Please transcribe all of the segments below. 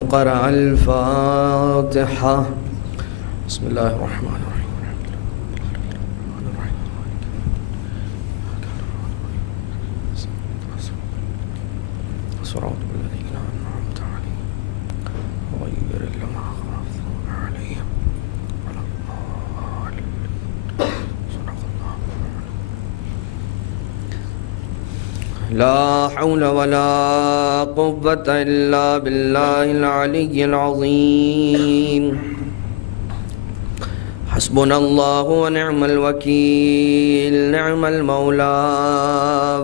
قرأ الفاتحة. بسم الله الرحمن الرحيم. صراط الذين أنعمت عليهم غير المغضوب عليهم ولا الضالين. صدق الله. لا حول ولا قوة إلا بالله العلي العظيم. حسبنا الله ونعم الوكيل، نعم المولى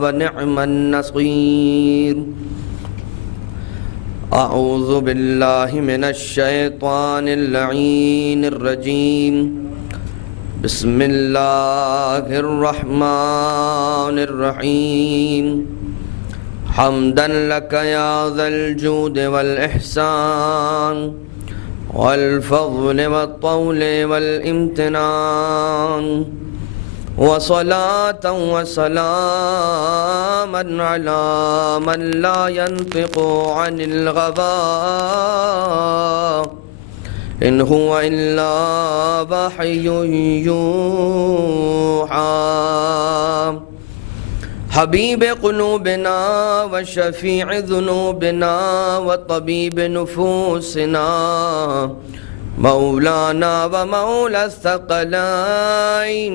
ونعم النصير. أعوذ بالله من الشيطان اللعين الرجيم. بسم الله الرحمن الرحيم. حمدا لك يا ذا الجود والإحسان والفضل والطول والامتنان، وصلاة وسلاما على من لا ينطق عن الغباء، إن هو إلا وحي يوحى. حبيب قلوبنا وشفيع ذنوبنا وطبيب نفوسنا، مولانا ومولى الثقلين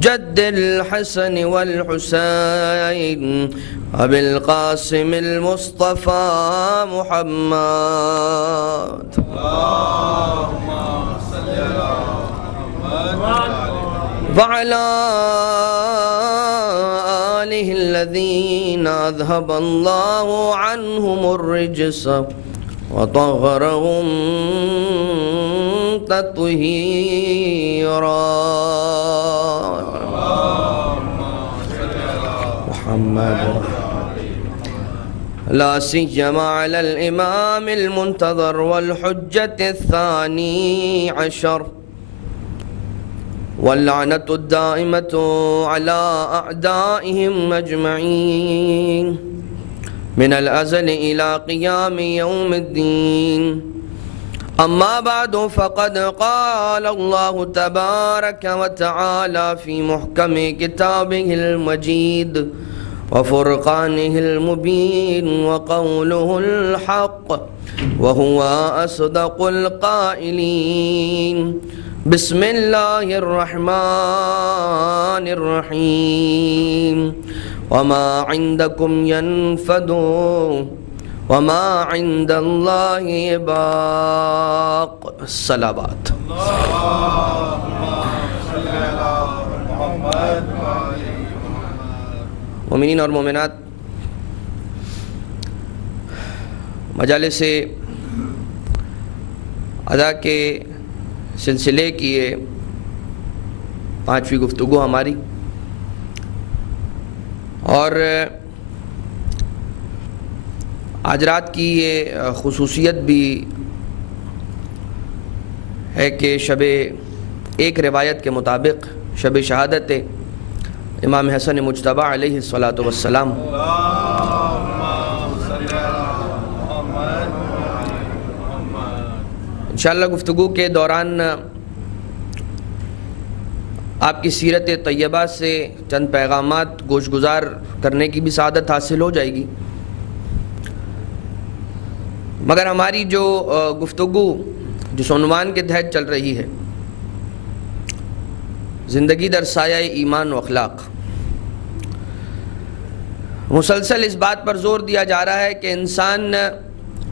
جد الحسن والحسين أبي القاسم المصطفى محمد. اللهم صل على محمد وعلى آله الذين أذهب الله عنهم الرجس وطهرهم تطهيرا. محمد لا سيما على الإمام المنتظر والحجة الثاني عشر، واللعنة الدائمة على أعدائهم أجمعين من الأزل إلى قيام يوم الدين. أما بعد، فقد قال الله تبارك وتعالى في محكم كتابه المجيد وفرقانه المبين وقوله الحق وهو أصدق القائلين. بسم الله الرحمن الرحيم. وما عندكم ينفد وما عند الله باق. الصلوات. مومنین اور مومنات، مجالس ادا کے سلسلے کی یہ پانچویں گفتگو ہماری، اور آج رات کی یہ خصوصیت بھی ہے کہ ایک روایت کے مطابق شب شہادت امام حسن مجتبی علیہ الصلاۃ والسلام، انشاءاللہ گفتگو کے دوران آپ کی سیرت طیبہ سے چند پیغامات گوش گزار کرنے کی بھی سعادت حاصل ہو جائے گی، مگر ہماری جو گفتگو جس عنوان کے تحت چل رہی ہے، زندگی در سایہ ایمان و اخلاق، مسلسل اس بات پر زور دیا جا رہا ہے کہ انسان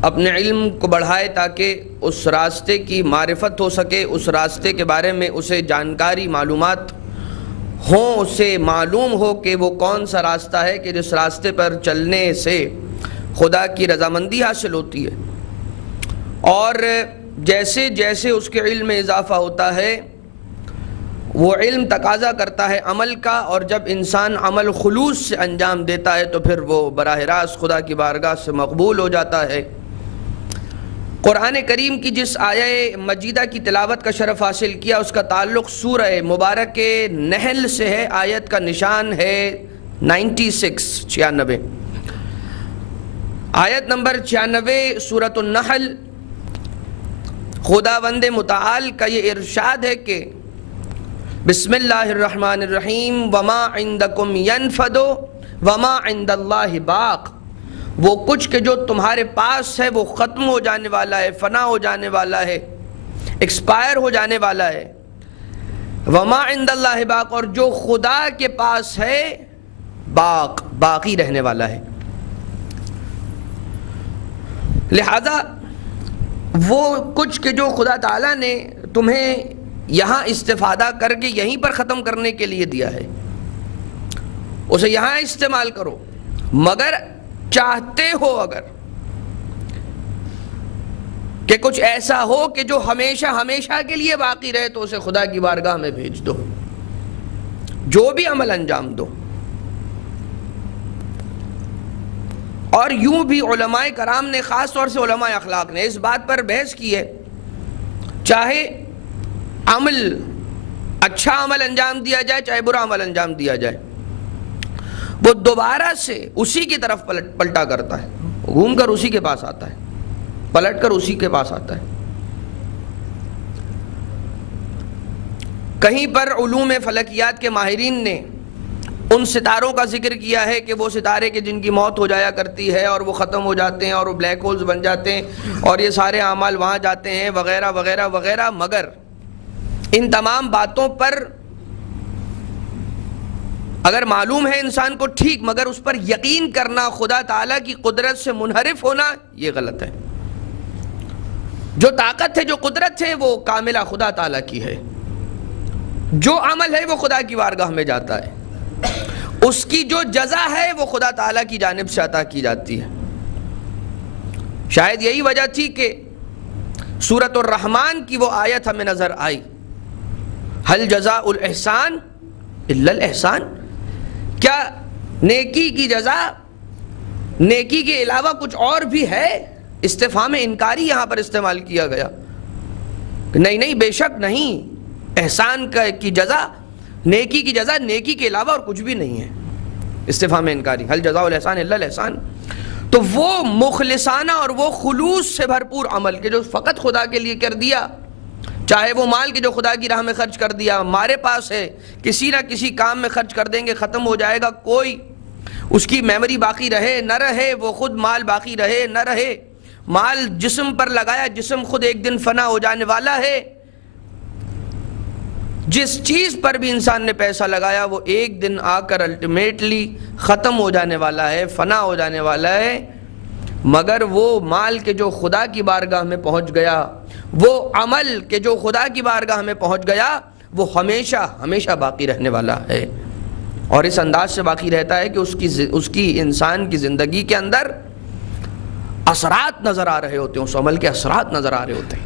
اپنے علم کو بڑھائے تاکہ اس راستے کی معرفت ہو سکے، اس راستے کے بارے میں اسے جانکاری معلومات ہوں، اسے معلوم ہو کہ وہ کون سا راستہ ہے کہ جس راستے پر چلنے سے خدا کی رضامندی حاصل ہوتی ہے، اور جیسے جیسے اس کے علم میں اضافہ ہوتا ہے وہ علم تقاضا کرتا ہے عمل کا، اور جب انسان عمل خلوص سے انجام دیتا ہے تو پھر وہ براہ راست خدا کی بارگاہ سے مقبول ہو جاتا ہے۔ قرآن کریم کی جس آیہ مجیدہ کی تلاوت کا شرف حاصل کیا، اس کا تعلق سورہ مبارک نحل سے ہے۔ آیت کا نشان ہے 96 آیت نمبر 96 سورۃ النحل خداوند متعال کا یہ ارشاد ہے کہ بسم اللہ الرحمن الرحیم وما عندکم ینفد وما عند اللہ باق، وہ کچھ کہ جو تمہارے پاس ہے وہ ختم ہو جانے والا ہے، فنا ہو جانے والا ہے، ایکسپائر ہو جانے والا ہے، وما عند اللہ باق، اور جو خدا کے پاس ہے باق، باقی رہنے والا ہے۔ لہذا وہ کچھ کہ جو خدا تعالیٰ نے تمہیں یہاں استفادہ کر کے یہیں پر ختم کرنے کے لیے دیا ہے، اسے یہاں استعمال کرو، مگر چاہتے ہو اگر کہ کچھ ایسا ہو کہ جو ہمیشہ ہمیشہ کے لیے باقی رہے تو اسے خدا کی بارگاہ میں بھیج دو، جو بھی عمل انجام دو۔ اور یوں بھی علماء کرام نے، خاص طور سے علماء اخلاق نے اس بات پر بحث کی ہے، چاہے عمل اچھا عمل انجام دیا جائے چاہے برا عمل انجام دیا جائے، وہ دوبارہ سے اسی کی طرف پلٹا کرتا ہے، گھوم کر اسی کے پاس آتا ہے، پلٹ کر اسی کے پاس آتا ہے۔ کہیں پر علوم فلکیات کے ماہرین نے ان ستاروں کا ذکر کیا ہے کہ وہ ستارے کے جن کی موت ہو جایا کرتی ہے اور وہ ختم ہو جاتے ہیں اور وہ بلیک ہولز بن جاتے ہیں اور یہ سارے اعمال وہاں جاتے ہیں وغیرہ وغیرہ وغیرہ، مگر ان تمام باتوں پر اگر معلوم ہے انسان کو ٹھیک، مگر اس پر یقین کرنا، خدا تعالیٰ کی قدرت سے منحرف ہونا، یہ غلط ہے۔ جو طاقت ہے، جو قدرت ہے، وہ کاملہ خدا تعالیٰ کی ہے، جو عمل ہے وہ خدا کی بارگاہ میں جاتا ہے، اس کی جو جزا ہے وہ خدا تعالیٰ کی جانب سے عطا کی جاتی ہے۔ شاید یہی وجہ تھی کہ سورۃ الرحمن کی وہ آیت ہمیں نظر آئی، ہل جزاء الاحسان الا الاحسان، کیا نیکی کی جزا نیکی کے علاوہ کچھ اور بھی ہے؟ استفہام انکاری یہاں پر استعمال کیا گیا، نہیں نہیں، بے شک نہیں، احسان کی جزا، نیکی کی جزا نیکی کے علاوہ اور کچھ بھی نہیں ہے، استفہام انکاری، ہل جزاء الاحسان الا الاحسان۔ تو وہ مخلصانہ اور وہ خلوص سے بھرپور عمل کہ جو فقط خدا کے لیے کر دیا، چاہے وہ مال کے جو خدا کی راہ میں خرچ کر دیا، ہمارے پاس ہے، کسی نہ کسی کام میں خرچ کر دیں گے، ختم ہو جائے گا، کوئی اس کی میموری باقی رہے نہ رہے، وہ خود مال باقی رہے نہ رہے، مال جسم پر لگایا، جسم خود ایک دن فنا ہو جانے والا ہے، جس چیز پر بھی انسان نے پیسہ لگایا وہ ایک دن آ کر الٹیمیٹلی ختم ہو جانے والا ہے، فنا ہو جانے والا ہے، مگر وہ مال کے جو خدا کی بارگاہ میں پہنچ گیا، وہ عمل کے جو خدا کی بارگاہ میں پہنچ گیا، وہ ہمیشہ ہمیشہ باقی رہنے والا ہے، اور اس انداز سے باقی رہتا ہے کہ اس کی انسان کی زندگی کے اندر اثرات نظر آ رہے ہوتے ہیں، اس عمل کے اثرات نظر آ رہے ہوتے ہیں۔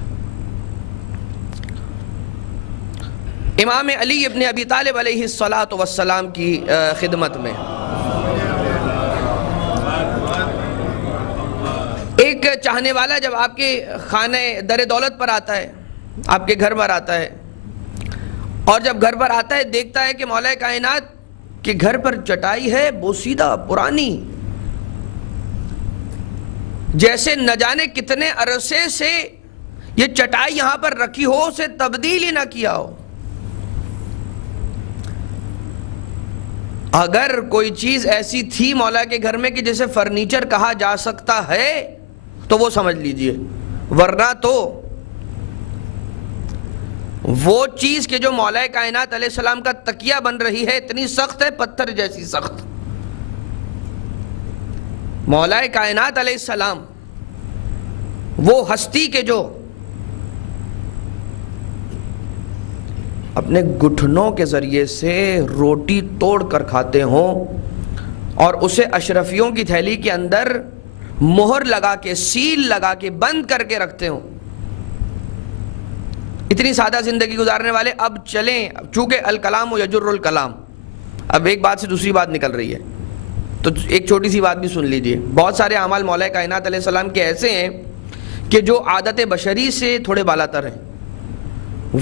امام علی ابن ابی طالب علیہ السلام کی خدمت میں ایک چاہنے والا جب آپ کے خانہ در دولت پر آتا ہے، آپ کے گھر پر آتا ہے، اور جب گھر پر آتا ہے دیکھتا ہے کہ مولا کائنات کے گھر پر چٹائی ہے بوسیدہ پرانی، جیسے نہ جانے کتنے عرصے سے یہ چٹائی یہاں پر رکھی ہو، اسے تبدیل ہی نہ کیا ہو۔ اگر کوئی چیز ایسی تھی مولا کے گھر میں کہ جسے فرنیچر کہا جا سکتا ہے تو وہ سمجھ لیجئے، ورنہ تو وہ چیز کہ جو مولا کائنات علیہ السلام کا تکیہ بن رہی ہے اتنی سخت ہے، پتھر جیسی سخت۔ مولا کائنات علیہ السلام وہ ہستی کے جو اپنے گھٹنوں کے ذریعے سے روٹی توڑ کر کھاتے ہوں اور اسے اشرفیوں کی تھیلی کے اندر مہر لگا کے، سیل لگا کے، بند کر کے رکھتے ہوں، اتنی سادہ زندگی گزارنے والے اب چلیں، چونکہ الکلام و یجر الکلام، اب ایک بات سے دوسری بات نکل رہی ہے، تو ایک چھوٹی سی بات بھی سن لیجئے۔ بہت سارے اعمال مولا کائنات علیہ السلام کے ایسے ہیں کہ جو عادت بشری سے تھوڑے بالاتر ہیں،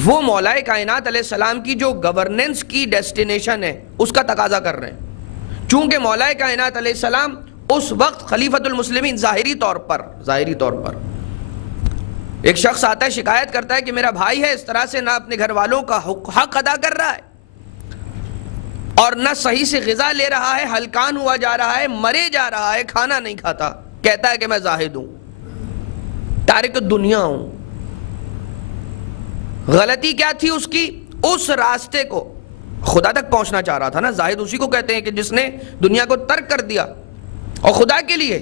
وہ مولا کائنات علیہ السلام کی جو گورننس کی ڈیسٹینیشن ہے اس کا تقاضا کر رہے ہیں، چونکہ مولا کائنات علیہ السلام اس وقت خلیفۃ المسلمین ظاہری طور پر ایک شخص آتا ہے شکایت کرتا ہے کہ میرا بھائی ہے اس طرح سے نہ اپنے گھر والوں کا حق ادا کر رہا ہے اور نہ صحیح سے غذا لے رہا ہے، ہلکان ہوا جا رہا ہے، مرے جا رہا ہے، کھانا نہیں کھاتا، کہتا ہے کہ میں زاہد ہوں، تارک دنیا ہوں۔ غلطی کیا تھی اس کی؟ اس راستے کو خدا تک پہنچنا چاہ رہا تھا نا۔ زاہد اسی کو کہتے ہیں کہ جس نے دنیا کو ترک کر دیا اور خدا کے لیے،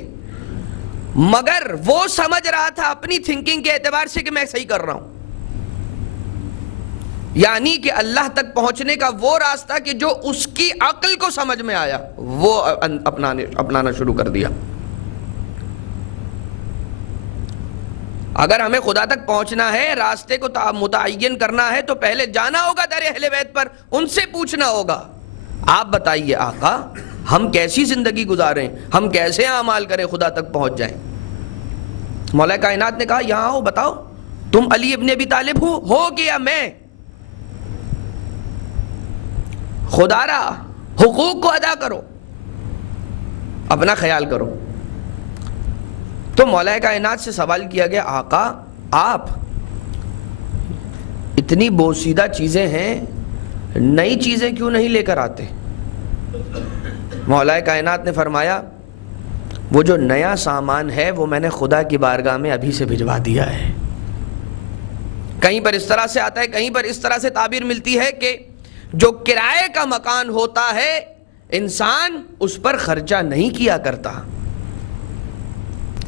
مگر وہ سمجھ رہا تھا اپنی تھنکنگ کے اعتبار سے کہ میں صحیح کر رہا ہوں، یعنی کہ اللہ تک پہنچنے کا وہ راستہ کہ جو اس کی عقل کو سمجھ میں آیا وہ اپنانا شروع کر دیا۔ اگر ہمیں خدا تک پہنچنا ہے، راستے کو متعین کرنا ہے، تو پہلے جانا ہوگا در اہل بیت پر، ان سے پوچھنا ہوگا آپ بتائیے آقا ہم کیسی زندگی گزاریں، ہم کیسے اعمال کریں خدا تک پہنچ جائیں۔ مولا کائنات نے کہا یہاں ہو، بتاؤ تم علی ابن ابی طالب ہو کہ یا میں؟ خدا را حقوق کو ادا کرو، اپنا خیال کرو۔ تو مولا کائنات سے سوال کیا گیا آقا آپ اتنی بوسیدہ چیزیں ہیں، نئی چیزیں کیوں نہیں لے کر آتے؟ مولا کائنات نے فرمایا وہ جو نیا سامان ہے وہ میں نے خدا کی بارگاہ میں ابھی سے بھجوا دیا ہے۔ کہیں پر اس طرح سے آتا ہے، کہیں پر اس طرح سے تعبیر ملتی ہے کہ جو کرائے کا مکان ہوتا ہے انسان اس پر خرچہ نہیں کیا کرتا،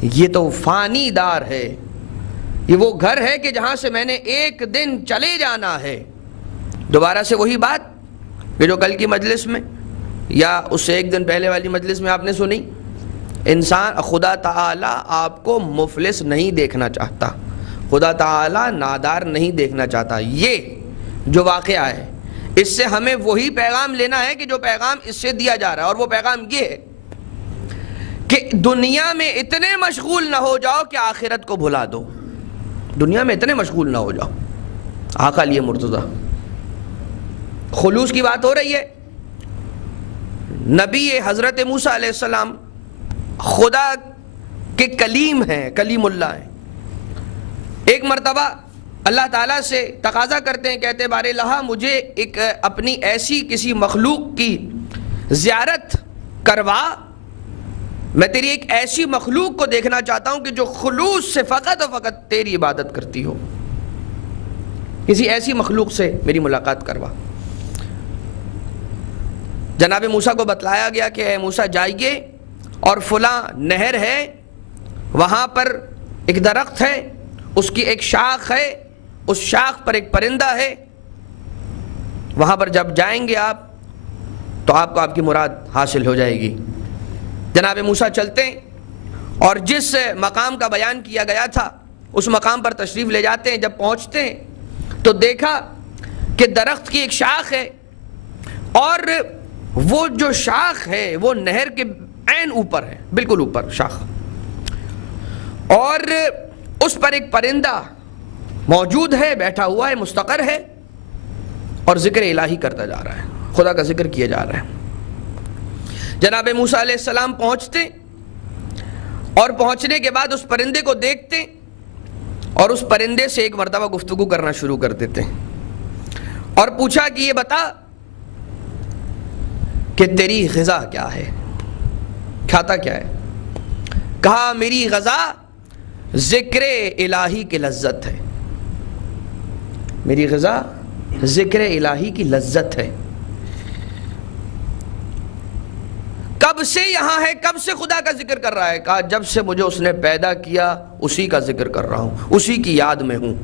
یہ تو فانی دار ہے، یہ وہ گھر ہے کہ جہاں سے میں نے ایک دن چلے جانا ہے۔ دوبارہ سے وہی بات کہ جو کل کی مجلس میں یا اس سے ایک دن پہلے والی مجلس میں آپ نے سنی، انسان خدا تعالی آپ کو مفلس نہیں دیکھنا چاہتا، خدا تعالی نادار نہیں دیکھنا چاہتا۔ یہ جو واقعہ ہے اس سے ہمیں وہی پیغام لینا ہے کہ جو پیغام اس سے دیا جا رہا ہے، اور وہ پیغام یہ ہے کہ دنیا میں اتنے مشغول نہ ہو جاؤ کہ آخرت کو بھلا دو۔ دنیا میں اتنے مشغول نہ ہو جاؤ۔ آقا علی مرتضیٰ، خلوص کی بات ہو رہی ہے۔ نبی حضرت موسیٰ علیہ السلام خدا کے کلیم ہیں، کلیم اللہ ہیں۔ ایک مرتبہ اللہ تعالیٰ سے تقاضا کرتے ہیں، کہتے ہیں بار الہ مجھے ایک اپنی ایسی کسی مخلوق کی زیارت کروا، میں تیری ایک ایسی مخلوق کو دیکھنا چاہتا ہوں کہ جو خلوص سے فقط و فقط تیری عبادت کرتی ہو، کسی ایسی مخلوق سے میری ملاقات کروا۔ جناب موسیٰ کو بتلایا گیا کہ اے موسیٰ جائیے اور فلاں نہر ہے، وہاں پر ایک درخت ہے، اس کی ایک شاخ ہے، اس شاخ پر ایک پرندہ ہے، وہاں پر جب جائیں گے آپ تو آپ کو آپ کی مراد حاصل ہو جائے گی۔ جناب موسیٰ چلتے ہیں اور جس مقام کا بیان کیا گیا تھا اس مقام پر تشریف لے جاتے ہیں۔ جب پہنچتے ہیں تو دیکھا کہ درخت کی ایک شاخ ہے، اور وہ جو شاخ ہے وہ نہر کے عین اوپر ہے، بالکل اوپر شاخ، اور اس پر ایک پرندہ موجود ہے، بیٹھا ہوا ہے، مستقر ہے، اور ذکر الہی کرتا جا رہا ہے، خدا کا ذکر کیا جا رہا ہے۔ جناب موسیٰ علیہ السلام پہنچتے اور پہنچنے کے بعد اس پرندے کو دیکھتے اور اس پرندے سے ایک مرتبہ گفتگو کرنا شروع کر دیتے اور پوچھا کہ یہ بتا کہ تیری غذا کیا ہے، کھاتا کیا ہے؟ کہا میری غذا ذکر الہی کی لذت ہے، میری غذا ذکر الہی کی لذت ہے۔ کب سے یہاں ہے، کب سے خدا کا ذکر کر رہا ہے؟ کہا جب سے مجھے اس نے پیدا کیا اسی کا ذکر کر رہا ہوں، اسی کی یاد میں ہوں،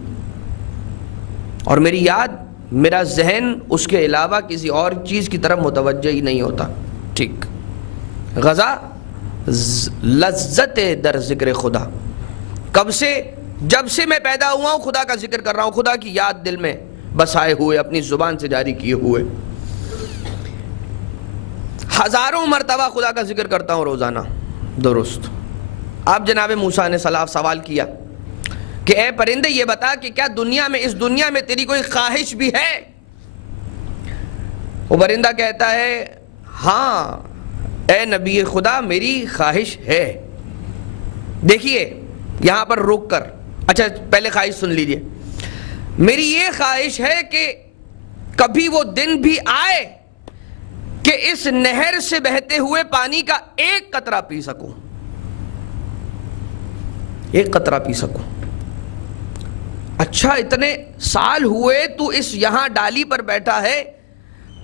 اور میری یاد، میرا ذہن اس کے علاوہ کسی اور چیز کی طرف متوجہ ہی نہیں ہوتا۔ ٹھیک، غذا لذت در ذکر خدا، کب سے؟ جب سے میں پیدا ہوا ہوں خدا کا ذکر کر رہا ہوں، خدا کی یاد دل میں بسائے ہوئے، اپنی زبان سے جاری کیے ہوئے، ہزاروں مرتبہ خدا کا ذکر کرتا ہوں روزانہ۔ درست۔ اب جناب موسیٰ نے سوال کیا کہ اے پرندے یہ بتا کہ کیا دنیا میں، اس دنیا میں تیری کوئی خواہش بھی ہے؟ وہ پرندہ کہتا ہے ہاں اے نبی خدا میری خواہش ہے۔ دیکھیے یہاں پر رک کر اچھا پہلے خواہش سن لیجئے، میری یہ خواہش ہے کہ کبھی وہ دن بھی آئے کہ اس نہر سے بہتے ہوئے پانی کا ایک قطرہ پی سکوں، ایک قطرہ پی سکوں۔ اچھا اتنے سال ہوئے تو اس یہاں ڈالی پر بیٹھا ہے،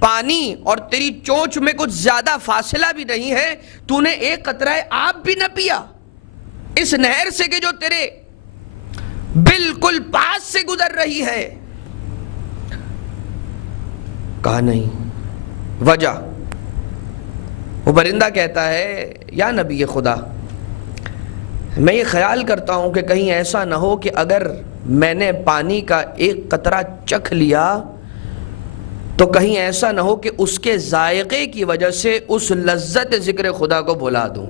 پانی اور تیری چونچ میں کچھ زیادہ فاصلہ بھی نہیں ہے، تو نے ایک قطرہ آپ بھی نہ پیا اس نہر سے کہ جو تیرے بالکل پاس سے گزر رہی ہے؟ کہا نہیں۔ وجہ؟ وہ پرندہ کہتا ہے یا نبی خدا، میں یہ خیال کرتا ہوں کہ کہیں ایسا نہ ہو کہ اگر میں نے پانی کا ایک قطرہ چکھ لیا تو کہیں ایسا نہ ہو کہ اس کے ذائقے کی وجہ سے اس لذت ذکر خدا کو بھلا دوں،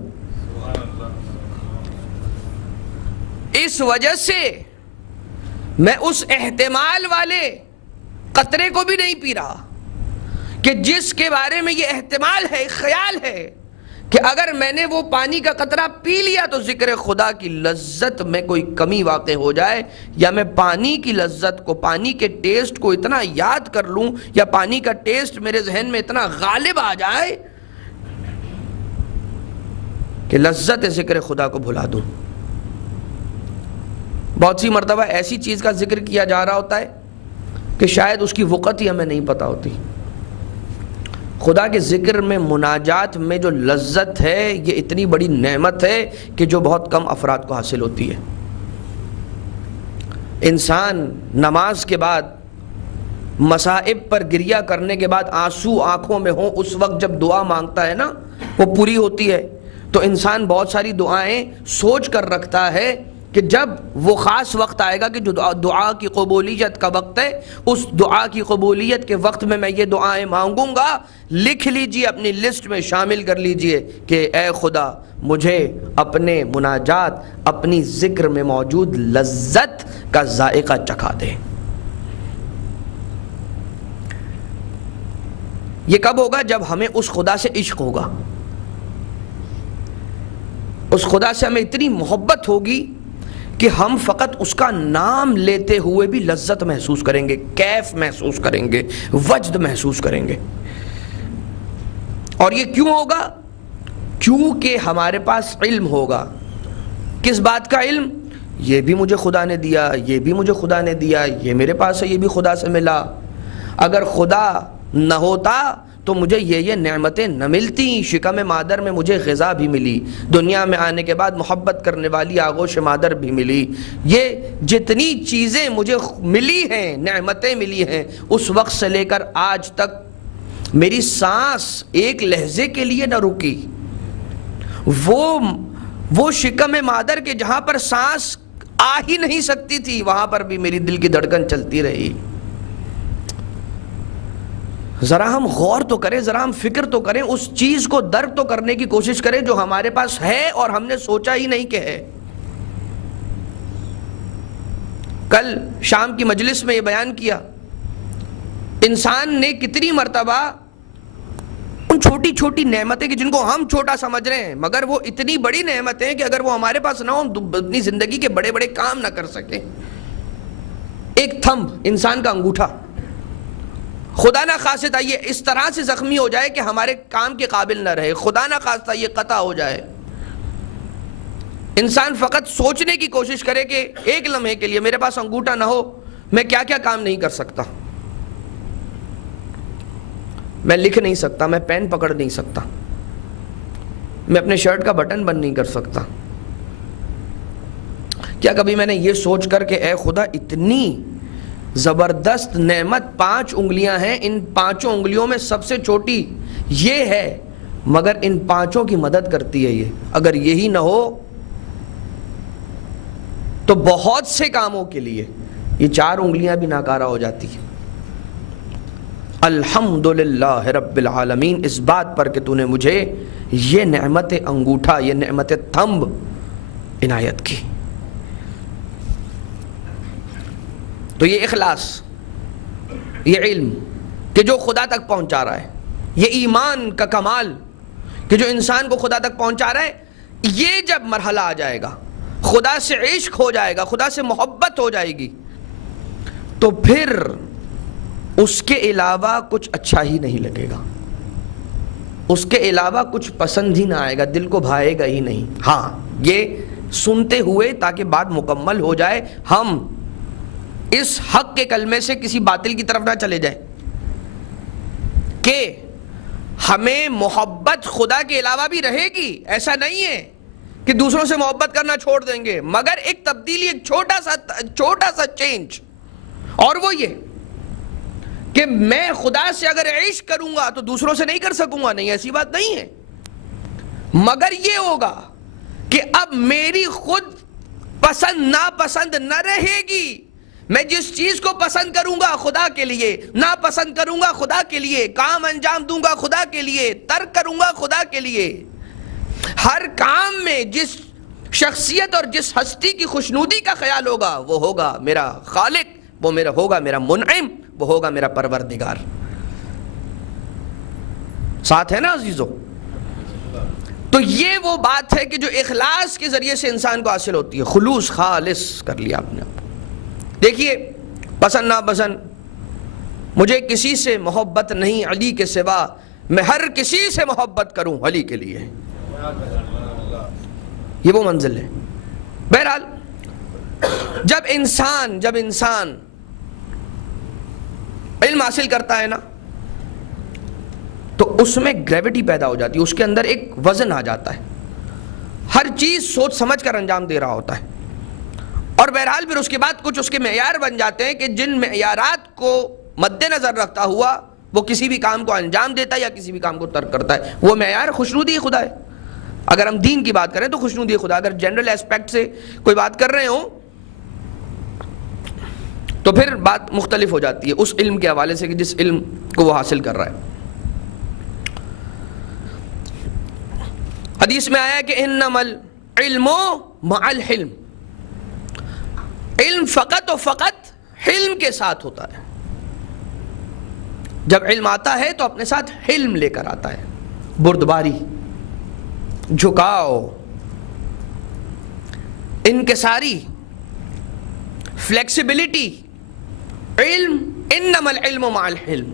اس وجہ سے میں اس احتمال والے قطرے کو بھی نہیں پی رہا کہ جس کے بارے میں یہ احتمال ہے، خیال ہے کہ اگر میں نے وہ پانی کا قطرہ پی لیا تو ذکر خدا کی لذت میں کوئی کمی واقع ہو جائے، یا میں پانی کی لذت کو، پانی کے ٹیسٹ کو اتنا یاد کر لوں، یا پانی کا ٹیسٹ میرے ذہن میں اتنا غالب آ جائے کہ لذت ذکر خدا کو بھلا دوں۔ بہت سی مرتبہ ایسی چیز کا ذکر کیا جا رہا ہوتا ہے کہ شاید اس کی وقت ہی ہمیں نہیں پتہ ہوتی۔ خدا کے ذکر میں، مناجات میں جو لذت ہے، یہ اتنی بڑی نعمت ہے کہ جو بہت کم افراد کو حاصل ہوتی ہے۔ انسان نماز کے بعد، مصائب پر گریہ کرنے کے بعد آنسو آنکھوں میں ہوں، اس وقت جب دعا مانگتا ہے نا، وہ پوری ہوتی ہے تو انسان بہت ساری دعائیں سوچ کر رکھتا ہے کہ جب وہ خاص وقت آئے گا کہ جو دعا کی قبولیت کا وقت ہے، اس دعا کی قبولیت کے وقت میں یہ دعائیں مانگوں گا، لکھ لیجئے، اپنی لسٹ میں شامل کر لیجئے کہ اے خدا مجھے اپنے مناجات، اپنی ذکر میں موجود لذت کا ذائقہ چکھا دے۔ یہ کب ہوگا؟ جب ہمیں اس خدا سے عشق ہوگا، اس خدا سے ہمیں اتنی محبت ہوگی کہ ہم فقط اس کا نام لیتے ہوئے بھی لذت محسوس کریں گے، کیف محسوس کریں گے، وجد محسوس کریں گے۔ اور یہ کیوں ہوگا؟ کیونکہ ہمارے پاس علم ہوگا۔ کس بات کا علم؟ یہ بھی مجھے خدا نے دیا، یہ بھی مجھے خدا نے دیا، یہ میرے پاس ہے، یہ بھی خدا سے ملا۔ اگر خدا نہ ہوتا تو مجھے یہ نعمتیں نہ ملتی، شکم مادر میں مجھے غذا بھی ملی، دنیا میں آنے کے بعد محبت کرنے والی آغوش مادر بھی ملی، یہ جتنی چیزیں مجھے ملی ہیں، نعمتیں ملی ہیں، اس وقت سے لے کر آج تک میری سانس ایک لہجے کے لیے نہ رکی۔ وہ شکم مادر کے جہاں پر سانس آ ہی نہیں سکتی تھی، وہاں پر بھی میری دل کی دھڑکن چلتی رہی۔ ذرا ہم غور تو کریں، ذرا ہم فکر تو کریں، اس چیز کو درک تو کرنے کی کوشش کریں جو ہمارے پاس ہے اور ہم نے سوچا ہی نہیں کہ ہے۔ کل شام کی مجلس میں یہ بیان کیا، انسان نے کتنی مرتبہ ان چھوٹی چھوٹی نعمتیں کہ جن کو ہم چھوٹا سمجھ رہے ہیں مگر وہ اتنی بڑی نعمتیں ہیں کہ اگر وہ ہمارے پاس نہ ہو ہم اپنی زندگی کے بڑے بڑے کام نہ کر سکیں۔ ایک تھمب، انسان کا انگوٹھا، خدا نہ خواستہ یہ اس طرح سے زخمی ہو جائے کہ ہمارے کام کے قابل نہ رہے، خدا نہ خواستہ یہ قطع ہو جائے، انسان فقط سوچنے کی کوشش کرے کہ ایک لمحے کے لیے میرے پاس انگوٹھا نہ ہو میں کیا کیا کام نہیں کر سکتا، میں لکھ نہیں سکتا، میں پین پکڑ نہیں سکتا، میں اپنے شرٹ کا بٹن بند نہیں کر سکتا۔ کیا کبھی میں نے یہ سوچ کر کہ اے خدا اتنی زبردست نعمت 5 انگلیاں ہیں، ان 5 انگلیوں میں سب سے چھوٹی یہ ہے مگر ان 5 کی مدد کرتی ہے، یہ اگر یہی نہ ہو تو بہت سے کاموں کے لیے یہ 4 انگلیاں بھی ناکارہ ہو جاتی ہیں۔ الحمدللہ رب العالمین، اس بات پر کہ تو نے مجھے یہ نعمت انگوٹھا، یہ نعمت تھمب عنایت کی۔ تو یہ اخلاص، یہ علم کہ جو خدا تک پہنچا رہا ہے، یہ ایمان کا کمال کہ جو انسان کو خدا تک پہنچا رہا ہے، یہ جب مرحلہ آ جائے گا خدا سے عشق ہو جائے گا، خدا سے محبت ہو جائے گی، تو پھر اس کے علاوہ کچھ اچھا ہی نہیں لگے گا، اس کے علاوہ کچھ پسند ہی نہ آئے گا، دل کو بھائے گا ہی نہیں۔ ہاں، یہ سنتے ہوئے تاکہ بات مکمل ہو جائے، ہم اس حق کے کلمے سے کسی باطل کی طرف نہ چلے جائیں کہ ہمیں محبت خدا کے علاوہ بھی رہے گی، ایسا نہیں ہے کہ دوسروں سے محبت کرنا چھوڑ دیں گے، مگر ایک تبدیلی، ایک چھوٹا سا چینج، اور وہ یہ کہ میں خدا سے اگر عشق کروں گا تو دوسروں سے نہیں کر سکوں گا، نہیں، ایسی بات نہیں ہے، مگر یہ ہوگا کہ اب میری خود پسند ناپسند نہ رہے گی، میں جس چیز کو پسند کروں گا خدا کے لیے، ناپسند کروں گا خدا کے لیے، کام انجام دوں گا خدا کے لیے، ترک کروں گا خدا کے لیے، ہر کام میں جس شخصیت اور جس ہستی کی خوشنودی کا خیال ہوگا وہ ہوگا میرا خالق، وہ ہوگا میرا منعم، وہ ہوگا میرا پروردگار۔ ساتھ ہے نا عزیزو؟ تو یہ وہ بات ہے کہ جو اخلاص کے ذریعے سے انسان کو حاصل ہوتی ہے، خلوص، خالص کر لیا آپ نے۔ دیکھیے، پسند ناپسند، مجھے کسی سے محبت نہیں علی کے سوا، میں ہر کسی سے محبت کروں علی کے لیے، یہ وہ منزل ہے۔ بہرحال جب انسان علم حاصل کرتا ہے نا تو اس میں گریوٹی پیدا ہو جاتی ہے، اس کے اندر ایک وزن آ جاتا ہے، ہر چیز سوچ سمجھ کر انجام دے رہا ہوتا ہے، اور بہرحال پھر اس کے بعد کچھ اس کے معیار بن جاتے ہیں کہ جن معیارات کو مد نظر رکھتا ہوا وہ کسی بھی کام کو انجام دیتا ہے یا کسی بھی کام کو ترک کرتا ہے، وہ معیار خوشنودی خدا ہے۔ اگر ہم دین کی بات کریں تو خوشنودی خدا، اگر جنرل ایسپیکٹ سے کوئی بات کر رہے ہوں تو پھر بات مختلف ہو جاتی ہے اس علم کے حوالے سے کہ جس علم کو وہ حاصل کر رہا ہے۔ حدیث میں آیا ہے کہ انما العلم مع الحلم، علم فقط و فقط حلم کے ساتھ ہوتا ہے۔ جب علم آتا ہے تو اپنے ساتھ حلم لے کر آتا ہے، بردباری، جھکاؤ، انکساری، فلیکسیبلٹی۔ علم، انما العلم مع الحلم،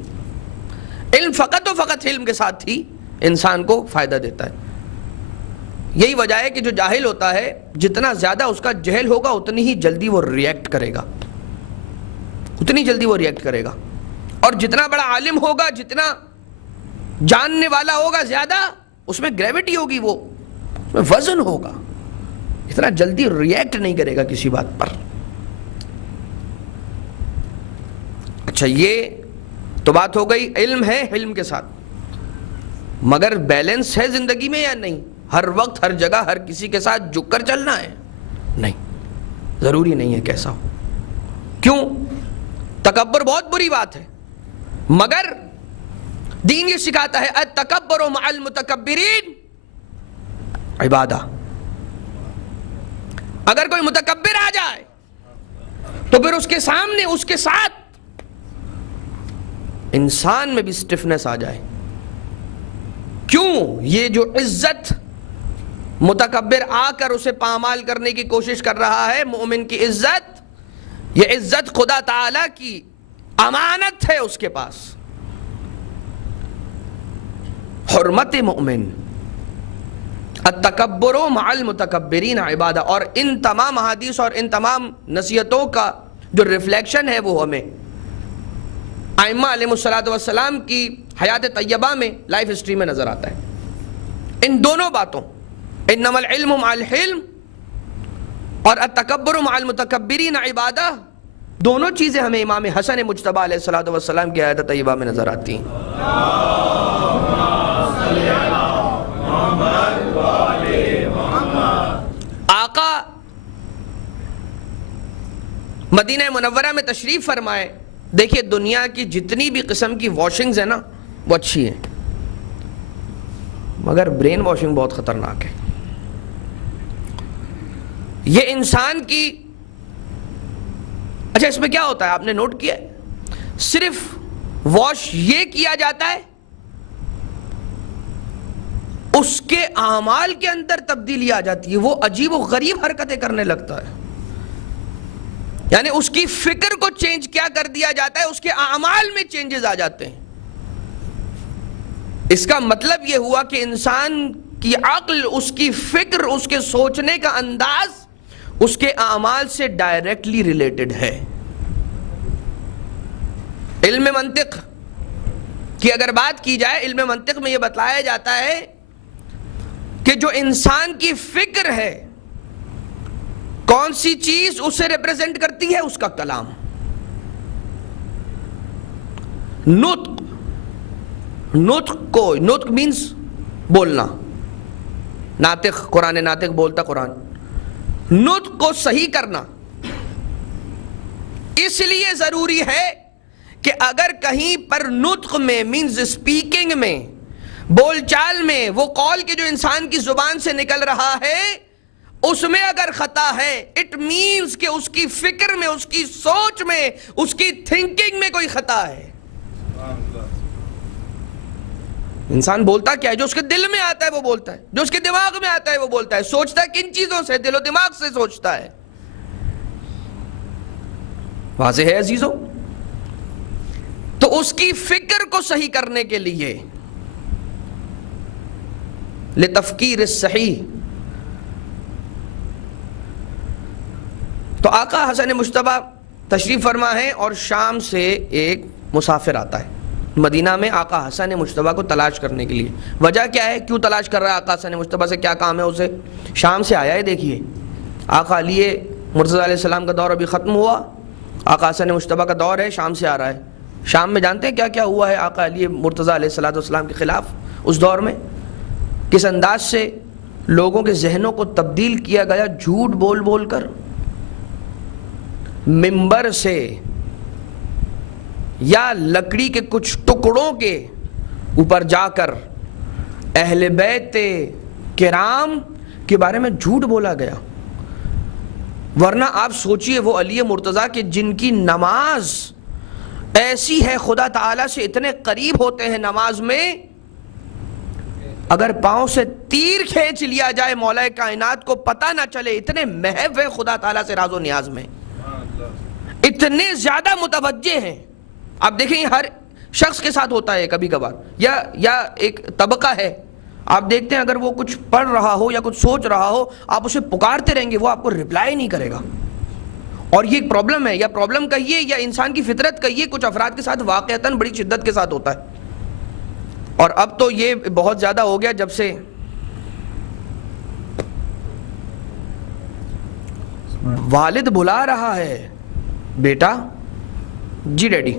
علم فقط و فقط علم کے ساتھ ہی انسان کو فائدہ دیتا ہے۔ یہی وجہ ہے کہ جو جاہل ہوتا ہے جتنا زیادہ اس کا جہل ہوگا اتنی ہی جلدی وہ ریئیکٹ کرے گا، اور جتنا بڑا عالم ہوگا، جتنا جاننے والا ہوگا، زیادہ اس میں گریوٹی ہوگی، وہ اس میں وزن ہوگا، اتنا جلدی ریئیکٹ نہیں کرے گا کسی بات پر۔ اچھا، یہ تو بات ہو گئی علم ہے، علم کے ساتھ، مگر بیلنس ہے زندگی میں یا نہیں؟ ہر وقت ہر جگہ ہر کسی کے ساتھ جھک کر چلنا ہے؟ نہیں، ضروری نہیں ہے کیسا ہو۔ کیوں؟ تکبر بہت بری بات ہے، مگر دین یہ سکھاتا ہے التکبر مع المتکبرین عبادہ۔ اگر کوئی متکبر آ جائے تو پھر اس کے سامنے، اس کے ساتھ انسان میں بھی سٹفنس آ جائے۔ کیوں؟ یہ جو عزت متکبر آ کر اسے پامال کرنے کی کوشش کر رہا ہے، مومن کی عزت، یہ عزت خدا تعالی کی امانت ہے اس کے پاس، حرمت مومن۔ التکبر مع المتکبرین عبادہ، اور ان تمام احادیث اور ان تمام نصیحتوں کا جو ریفلیکشن ہے وہ ہمیں ائمہ علیہ الصلوۃ والسلام کی حیات طیبہ میں، لائف ہسٹری میں نظر آتا ہے۔ ان دونوں باتوں، انما العلم مع الحلم اور التکبر مع المتکبرین عبادہ، دونوں چیزیں ہمیں امام حسن مجتبیٰ علیہ الصلوۃ والسلام کی حیات طیبہ میں نظر آتی ہیں۔ آقا مدینہ منورہ میں تشریف فرمائے، دیکھیے دنیا کی جتنی بھی قسم کی واشنگز ہیں نا وہ اچھی ہیں، مگر برین واشنگ بہت خطرناک ہے۔ یہ انسان کی، اچھا اس میں کیا ہوتا ہے آپ نے نوٹ کیا ہے؟ صرف واش یہ کیا جاتا ہے، اس کے اعمال کے اندر تبدیلی آ جاتی ہے، وہ عجیب و غریب حرکتیں کرنے لگتا ہے. یعنی اس کی فکر کو چینج کیا کر دیا جاتا ہے، اس کے اعمال میں چینجز آ جاتے ہیں. اس کا مطلب یہ ہوا کہ انسان کی عقل، اس کی فکر، اس کے سوچنے کا انداز اس کے اعمال سے ڈائریکٹلی ریلیٹڈ ہے. علم منطق کی اگر بات کی جائے، علم منطق میں یہ بتلایا جاتا ہے کہ جو انسان کی فکر ہے، کون سی چیز اسے ریپریزنٹ کرتی ہے؟ اس کا کلام. نطق مینز بولنا. ناطق، قرآن ناطق، بولتا قرآن. نطق کو صحیح کرنا اس لیے ضروری ہے کہ اگر کہیں پر نطق میں مینز اسپیکنگ میں، بول چال میں، وہ قول کے جو انسان کی زبان سے نکل رہا ہے اس میں اگر خطا ہے، اٹ مینز کہ اس کی فکر میں، اس کی سوچ میں، اس کی تھنکنگ میں کوئی خطا ہے. انسان بولتا کیا ہے؟ جو اس کے دل میں آتا ہے وہ بولتا ہے، جو اس کے دماغ میں آتا ہے وہ بولتا ہے. سوچتا ہے کن چیزوں سے؟ دل و دماغ سے سوچتا ہے. واضح ہے عزیزو؟ تو اس کی فکر کو صحیح کرنے کے لیے لتفکیر الصحیح، تو آقا حسن مجتبیٰ تشریف فرما ہے اور شام سے ایک مسافر آتا ہے مدینہ میں آقا حسن مجتبیٰ کو تلاش کرنے کے لیے. وجہ کیا ہے؟ کیوں تلاش کر رہا ہے؟ آقا حسن مجتبیٰ سے کیا کام ہے اسے؟ شام سے آیا ہے. دیکھیے آقا علی مرتضیٰ علیہ السلام کا دور ابھی ختم ہوا، آقا حسن مجتبیٰ کا دور ہے، شام سے آ رہا ہے. شام میں جانتے ہیں کیا کیا ہوا ہے آقا علی مرتضیٰ علیہ السلام کے خلاف اس دور میں؟ کس انداز سے لوگوں کے ذہنوں کو تبدیل کیا گیا جھوٹ بول بول کر. منبر سے یا لکڑی کے کچھ ٹکڑوں کے اوپر جا کر اہل بیت کرام کے بارے میں جھوٹ بولا گیا. ورنہ آپ سوچئے وہ علی مرتضیٰ کے جن کی نماز ایسی ہے، خدا تعالیٰ سے اتنے قریب ہوتے ہیں نماز میں، اگر پاؤں سے تیر کھینچ لیا جائے مولا کائنات کو پتہ نہ چلے، اتنے محو ہے خدا تعالیٰ سے راز و نیاز میں، اتنے زیادہ متوجہ ہیں. آپ دیکھیں ہر شخص کے ساتھ ہوتا ہے کبھی کبھار، یا ایک طبقہ ہے، آپ دیکھتے ہیں اگر وہ کچھ پڑھ رہا ہو یا کچھ سوچ رہا ہو، آپ اسے پکارتے رہیں گے، وہ آپ کو رپلائی نہیں کرے گا. اور یہ ایک پرابلم ہے، یا پرابلم کہیے یا انسان کی فطرت کہیے، کچھ افراد کے ساتھ واقعتاً بڑی شدت کے ساتھ ہوتا ہے. اور اب تو یہ بہت زیادہ ہو گیا جب سے والد بلا رہا ہے، بیٹا جی ڈیڈی.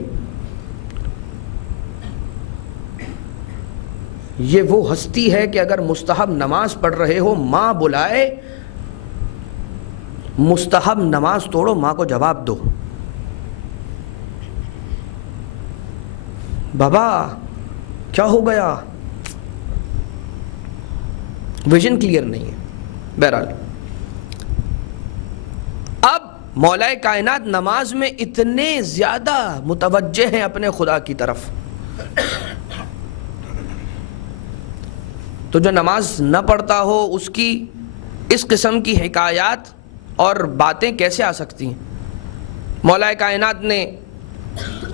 یہ وہ ہستی ہے کہ اگر مستحب نماز پڑھ رہے ہو، ماں بلائے، مستحب نماز توڑو، ماں کو جواب دو. بابا کیا ہو گیا؟ ویژن کلیئر نہیں ہے. بہرحال اب مولا کائنات نماز میں اتنے زیادہ متوجہ ہیں اپنے خدا کی طرف، تو جو نماز نہ پڑھتا ہو اس کی اس قسم کی حکایات اور باتیں کیسے آ سکتی ہیں؟ مولا کائنات نے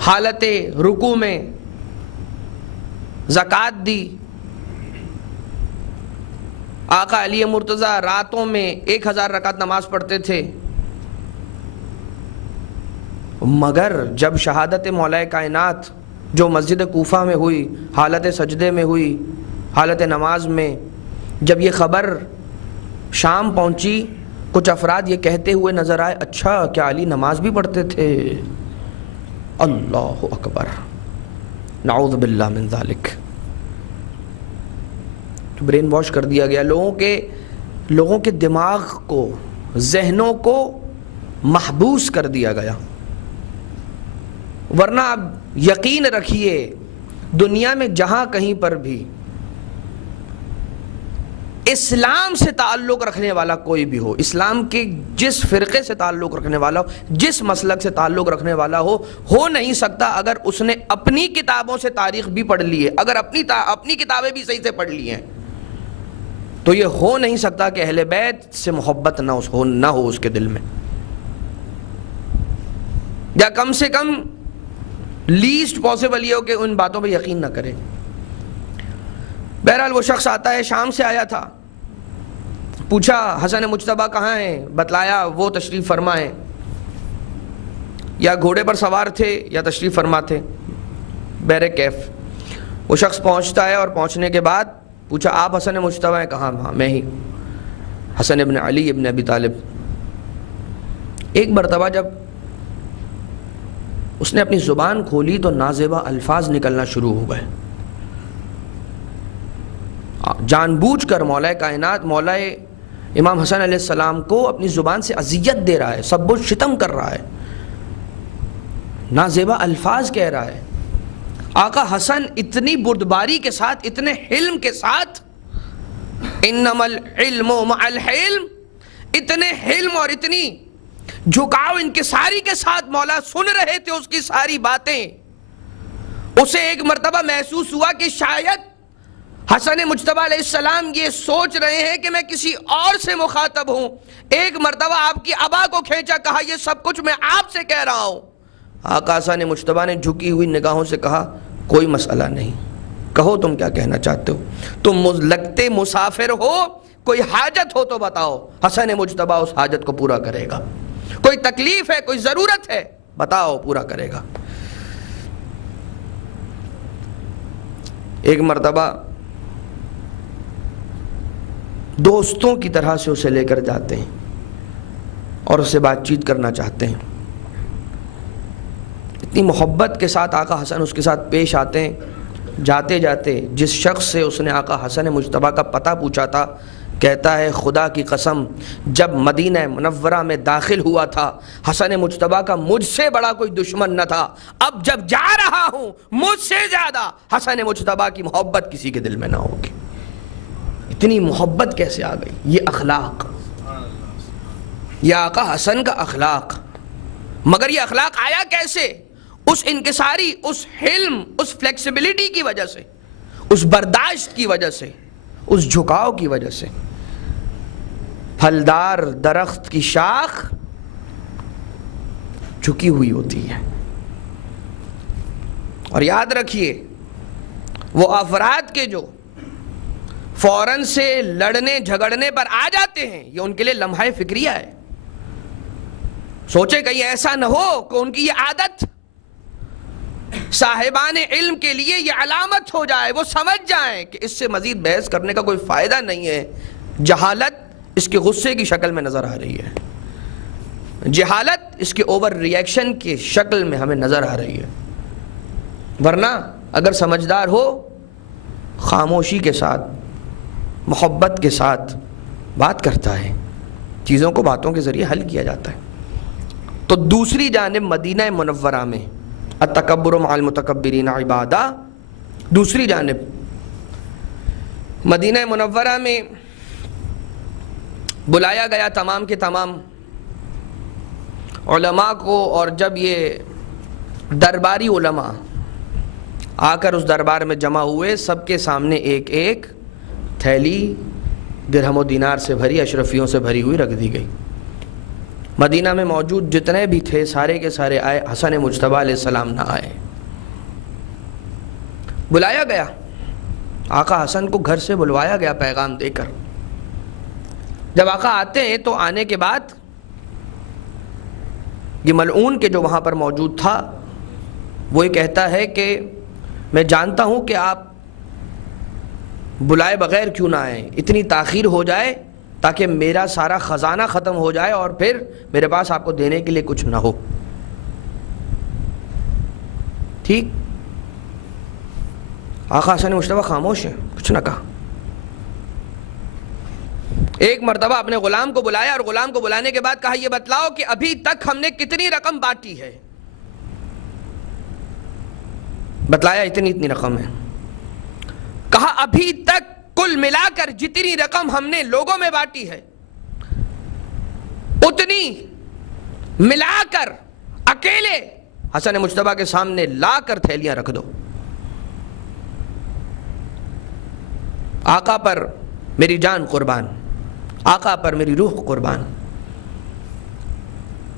حالت رکوع میں زکوٰۃ دی، آقا علی مرتضیٰ راتوں میں 1000 رکعت نماز پڑھتے تھے، مگر جب شہادت مولا کائنات جو مسجد کوفہ میں ہوئی، حالت سجدے میں ہوئی، حالت نماز میں، جب یہ خبر شام پہنچی، کچھ افراد یہ کہتے ہوئے نظر آئے، اچھا کیا علی نماز بھی پڑھتے تھے؟ اللہ اکبر، نعوذ باللہ من ذالک. برین واش کر دیا گیا، لوگوں کے دماغ کو، ذہنوں کو محبوس کر دیا گیا. ورنہ آپ یقین رکھیے دنیا میں جہاں کہیں پر بھی اسلام سے تعلق رکھنے والا کوئی بھی ہو، اسلام کے جس فرقے سے تعلق رکھنے والا ہو، جس مسلک سے تعلق رکھنے والا ہو نہیں سکتا اگر اس نے اپنی کتابوں سے تاریخ بھی پڑھ لی ہے، اگر اپنی کتابیں بھی صحیح سے پڑھ لی ہیں. تو یہ ہو نہیں سکتا کہ اہل بیت سے محبت نہ ہو اس کے دل میں، یا کم سے کم لیسٹ پاسبل یہ ہو کہ ان باتوں پہ یقین نہ کرے۔ بہرحال وہ شخص آتا ہے، شام سے آیا تھا، پوچھا حسن مجتبیٰ کہاں ہیں؟ بتلایا وہ تشریف فرما ہیں، یا گھوڑے پر سوار تھے یا تشریف فرما تھے، بہر کیف۔ وہ شخص پہنچتا ہے اور پہنچنے کے بعد پوچھا آپ حسن مجتبیٰ ہیں؟ کہاں؟ ہاں میں ہی، حسن ابن علی ابن ابی طالب۔ ایک مرتبہ جب اس نے اپنی زبان کھولی تو نازیبہ الفاظ نکلنا شروع ہو گئے، جان بوجھ کر مولا کائنات، مولا امام حسن علیہ السلام کو اپنی زبان سے اذیت دے رہا ہے، سب و شتم کر رہا ہے، نازیبہ الفاظ کہہ رہا ہے۔ آقا حسن اتنی بردباری کے ساتھ، اتنے حلم کے ساتھ، انما العلم مع الحلم، اتنے حلم اور اتنی جھکاؤ انکساری کے ساتھ مولا سن رہے تھے اس کی ساری باتیں۔ اسے ایک مرتبہ محسوس ہوا کہ شاید حسن مجتبیٰ علیہ السلام یہ سوچ رہے ہیں کہ میں کسی اور سے مخاطب ہوں۔ ایک مرتبہ آپ کی ابا کو کھینچا، کہا یہ سب کچھ میں آپ سے کہہ رہا ہوں۔ آقا حسن مجتبیٰ نے جھکی ہوئی نگاہوں سے کہا کوئی مسئلہ نہیں، کہو تم کیا کہنا چاہتے ہو، تم لگتے مسافر ہو، کوئی حاجت ہو تو بتاؤ، حسن مجتبیٰ اس حاجت کو پورا کرے گا۔ کوئی تکلیف ہے، کوئی ضرورت ہے، بتاؤ، پورا کرے گا۔ ایک مرتبہ دوستوں کی طرح سے اسے لے کر جاتے ہیں اور اس سے بات چیت کرنا چاہتے ہیں۔ اتنی محبت کے ساتھ آقا حسن اس کے ساتھ پیش آتے ہیں۔ جاتے جاتے جس شخص سے اس نے آقا حسن مجتبیٰ کا پتہ پوچھا تھا، کہتا ہے خدا کی قسم جب مدینہ منورہ میں داخل ہوا تھا حسن مجتبیٰ کا مجھ سے بڑا کوئی دشمن نہ تھا، اب جب جا رہا ہوں مجھ سے زیادہ حسن مجتبیٰ کی محبت کسی کے دل میں نہ ہوگی۔ اتنی محبت کیسے آ گئی؟ یہ اخلاق، یہ آقا حسن کا اخلاق۔ مگر یہ اخلاق آیا کیسے؟ اس انکساری، اس حلم، اس فلیکسیبلٹی کی وجہ سے، اس برداشت کی وجہ سے، اس جھکاؤ کی وجہ سے۔ پھلدار درخت کی شاخ جھکی ہوئی ہوتی ہے۔ اور یاد رکھیے وہ افراد کے جو فوراً سے لڑنے جھگڑنے پر آ جاتے ہیں، یہ ان کے لیے لمحہ فکریہ ہے۔ سوچے کہیں ایسا نہ ہو کہ ان کی یہ عادت صاحبان علم کے لیے یہ علامت ہو جائے، وہ سمجھ جائیں کہ اس سے مزید بحث کرنے کا کوئی فائدہ نہیں ہے۔ جہالت اس کے غصے کی شکل میں نظر آ رہی ہے، جہالت اس کے اوور ریئیکشن کی شکل میں ہمیں نظر آ رہی ہے۔ ورنہ اگر سمجھدار ہو، خاموشی کے ساتھ، محبت کے ساتھ بات کرتا ہے، چیزوں کو باتوں کے ذریعے حل کیا جاتا ہے۔ تو دوسری جانب مدینہ منورہ میں التکبر مع المتکبرین عبادہ، دوسری جانب مدینہ منورہ میں بلایا گیا تمام کے تمام علماء کو، اور جب یہ درباری علماء آ کر اس دربار میں جمع ہوئے، سب کے سامنے ایک ایک تھیلی درہم و دینار سے بھری، اشرفیوں سے بھری ہوئی رکھ دی گئی۔ مدینہ میں موجود جتنے بھی تھے سارے کے سارے آئے، حسن مجتبیٰ علیہ السلام نہ آئے۔ بلایا گیا، آقا حسن کو گھر سے بلوایا گیا پیغام دے کر۔ جب آقا آتے ہیں تو آنے کے بعد یہ ملعون کے جو وہاں پر موجود تھا وہ یہ کہتا ہے کہ میں جانتا ہوں کہ آپ بلائے بغیر کیوں نہ آئیں، اتنی تاخیر ہو جائے تاکہ میرا سارا خزانہ ختم ہو جائے اور پھر میرے پاس آپ کو دینے کے لیے کچھ نہ ہو۔ ٹھیک، آقا حسن مجتبیٰ خاموش ہیں، کچھ نہ کہا۔ ایک مرتبہ اپنے غلام کو بلایا اور غلام کو بلانے کے بعد کہا یہ بتلاؤ کہ ابھی تک ہم نے کتنی رقم بانٹی ہے۔ بتلایا اتنی رقم ہے۔ کہا ابھی تک کل ملا کر جتنی رقم ہم نے لوگوں میں بانٹی ہے اتنی ملا کر اکیلے حسن مجتبیٰ کے سامنے لا کر تھیلیاں رکھ دو۔ آقا پر میری جان قربان، آقا پر میری روح قربان۔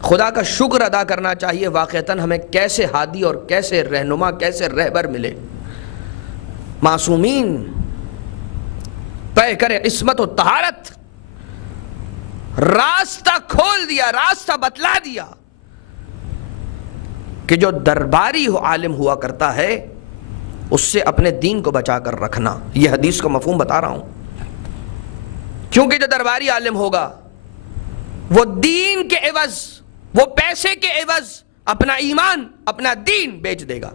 خدا کا شکر ادا کرنا چاہیے واقعتاً ہمیں کیسے ہادی اور کیسے رہنما، کیسے رہبر ملے۔ معصومین پہ کرے عصمت و طہارت، راستہ کھول دیا، راستہ بتلا دیا کہ جو درباری عالم ہوا کرتا ہے اس سے اپنے دین کو بچا کر رکھنا۔ یہ حدیث کا مفہوم بتا رہا ہوں، کیونکہ جو درباری عالم ہوگا وہ دین کے عوض، وہ پیسے کے عوض اپنا ایمان، اپنا دین بیچ دے گا،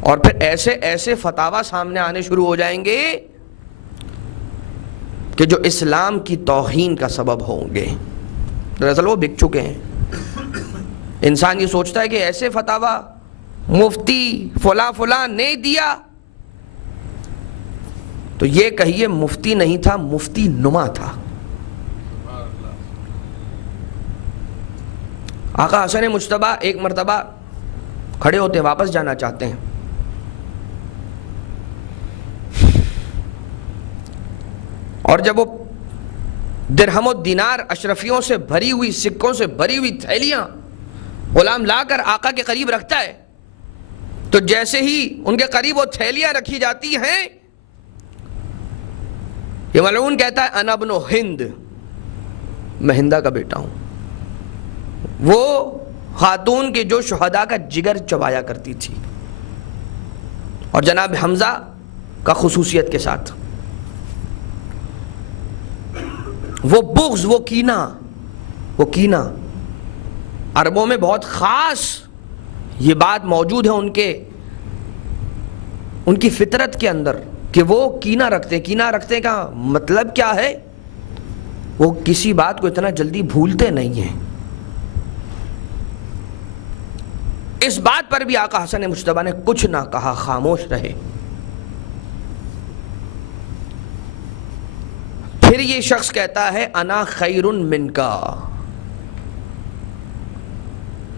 اور پھر ایسے ایسے فتاوی سامنے آنے شروع ہو جائیں گے کہ جو اسلام کی توہین کا سبب ہوں گے۔ دراصل وہ بک چکے ہیں۔ انسان یہ سوچتا ہے کہ ایسے فتاوی مفتی فلاں فلاں نے دیا، تو یہ کہیے مفتی نہیں تھا، مفتی نما تھا۔ آقا حسن مجتبیٰ ایک مرتبہ کھڑے ہوتے ہیں، واپس جانا چاہتے ہیں، اور جب وہ درہم و دینار اشرفیوں سے بھری ہوئی، سکوں سے بھری ہوئی تھیلیاں غلام لا کر آقا کے قریب رکھتا ہے، تو جیسے ہی ان کے قریب وہ تھیلیاں رکھی جاتی ہیں، یہ ملعون کہتا ہے انا ابن ہند، میں ہندہ کا بیٹا ہوں، وہ خاتون کے جو شہداء کا جگر چبایا کرتی تھی، اور جناب حمزہ کا خصوصیت کے ساتھ وہ بغض، وہ کینہ عربوں میں بہت خاص یہ بات موجود ہے ان کی فطرت کے اندر کہ وہ کینہ رکھتے کا مطلب کیا ہے؟ وہ کسی بات کو اتنا جلدی بھولتے نہیں ہیں۔ اس بات پر بھی آقا حسن مجتبیٰ نے کچھ نہ کہا، خاموش رہے۔ پھر یہ شخص کہتا ہے انا خیر منکا۔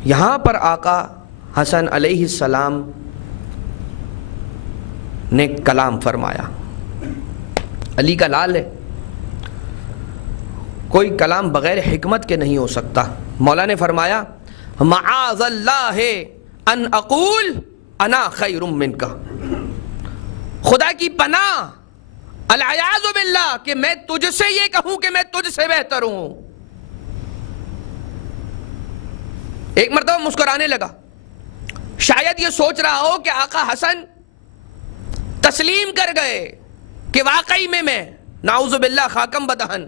یہاں پر آقا حسن علیہ السلام نے کلام فرمایا، علی کا لال ہے، کوئی کلام بغیر حکمت کے نہیں ہو سکتا۔ مولا نے فرمایا معاذ اللہ ان اقول انا خیر منکا، خدا کی پناہ، العیاذ باللہ کہ میں تجھ سے یہ کہوں کہ میں تجھ سے بہتر ہوں۔ ایک مرتبہ مسکرانے لگا، شاید یہ سوچ رہا ہو کہ آقا حسن تسلیم کر گئے کہ واقعی میں نعوذ باللہ خاکم بدہن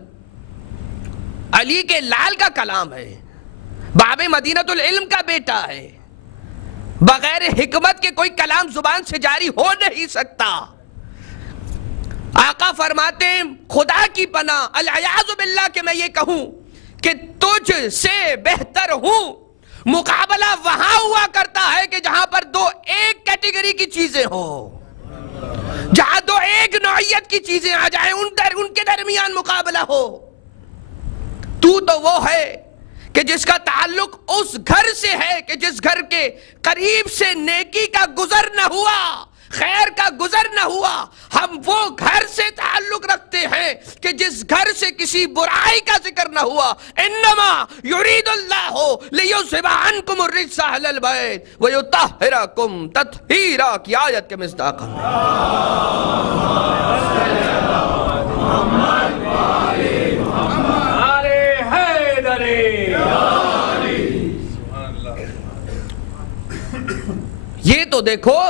علی کے لال کا کلام ہے، باب مدینۃ العلم کا بیٹا ہے، بغیر حکمت کے کوئی کلام زبان سے جاری ہو نہیں سکتا۔ آقا فرماتے ہیں خدا کی پناہ، العیاذ باللہ کہ میں یہ کہوں کہ تجھ سے بہتر ہوں۔ مقابلہ وہاں ہوا کرتا ہے کہ جہاں پر دو ایک کیٹیگری کی چیزیں ہوں، جہاں دو ایک نوعیت کی چیزیں آ جائیں، ان کے درمیان مقابلہ ہو۔ تو وہ ہے کہ جس کا تعلق اس گھر سے ہے کہ جس گھر کے قریب سے نیکی کا گزر نہ ہوا، خیر کا گزر نہ ہوا۔ ہم وہ گھر سے تعلق رکھتے ہیں کہ جس گھر سے کسی برائی کا ذکر نہ ہوا۔ انما یرید اللہ لیذھب عنکم الرجس اہل البیت ویطہرکم تطہیرا کی آیت کے مصداق ہیں۔ یہ تو دیکھو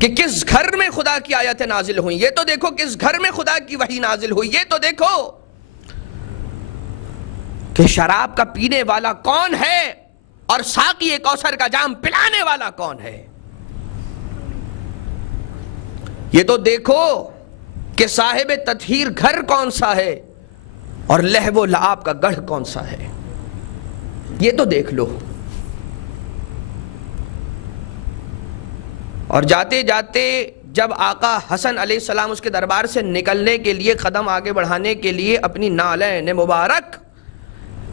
کہ کس گھر میں خدا کی آیتیں نازل ہوئیں، یہ تو دیکھو کس گھر میں خدا کی وحی نازل ہوئی، یہ تو دیکھو کہ شراب کا پینے والا کون ہے اور ساقی کوثر کا جام پلانے والا کون ہے۔ یہ تو دیکھو کہ صاحب تطہیر گھر کون سا ہے اور لہو و لعاب کا گڑھ کون سا ہے، یہ تو دیکھ لو۔ اور جاتے جاتے جب آقا حسن علیہ السلام اس کے دربار سے نکلنے کے لیے، قدم آگے بڑھانے کے لیے اپنی نالین مبارک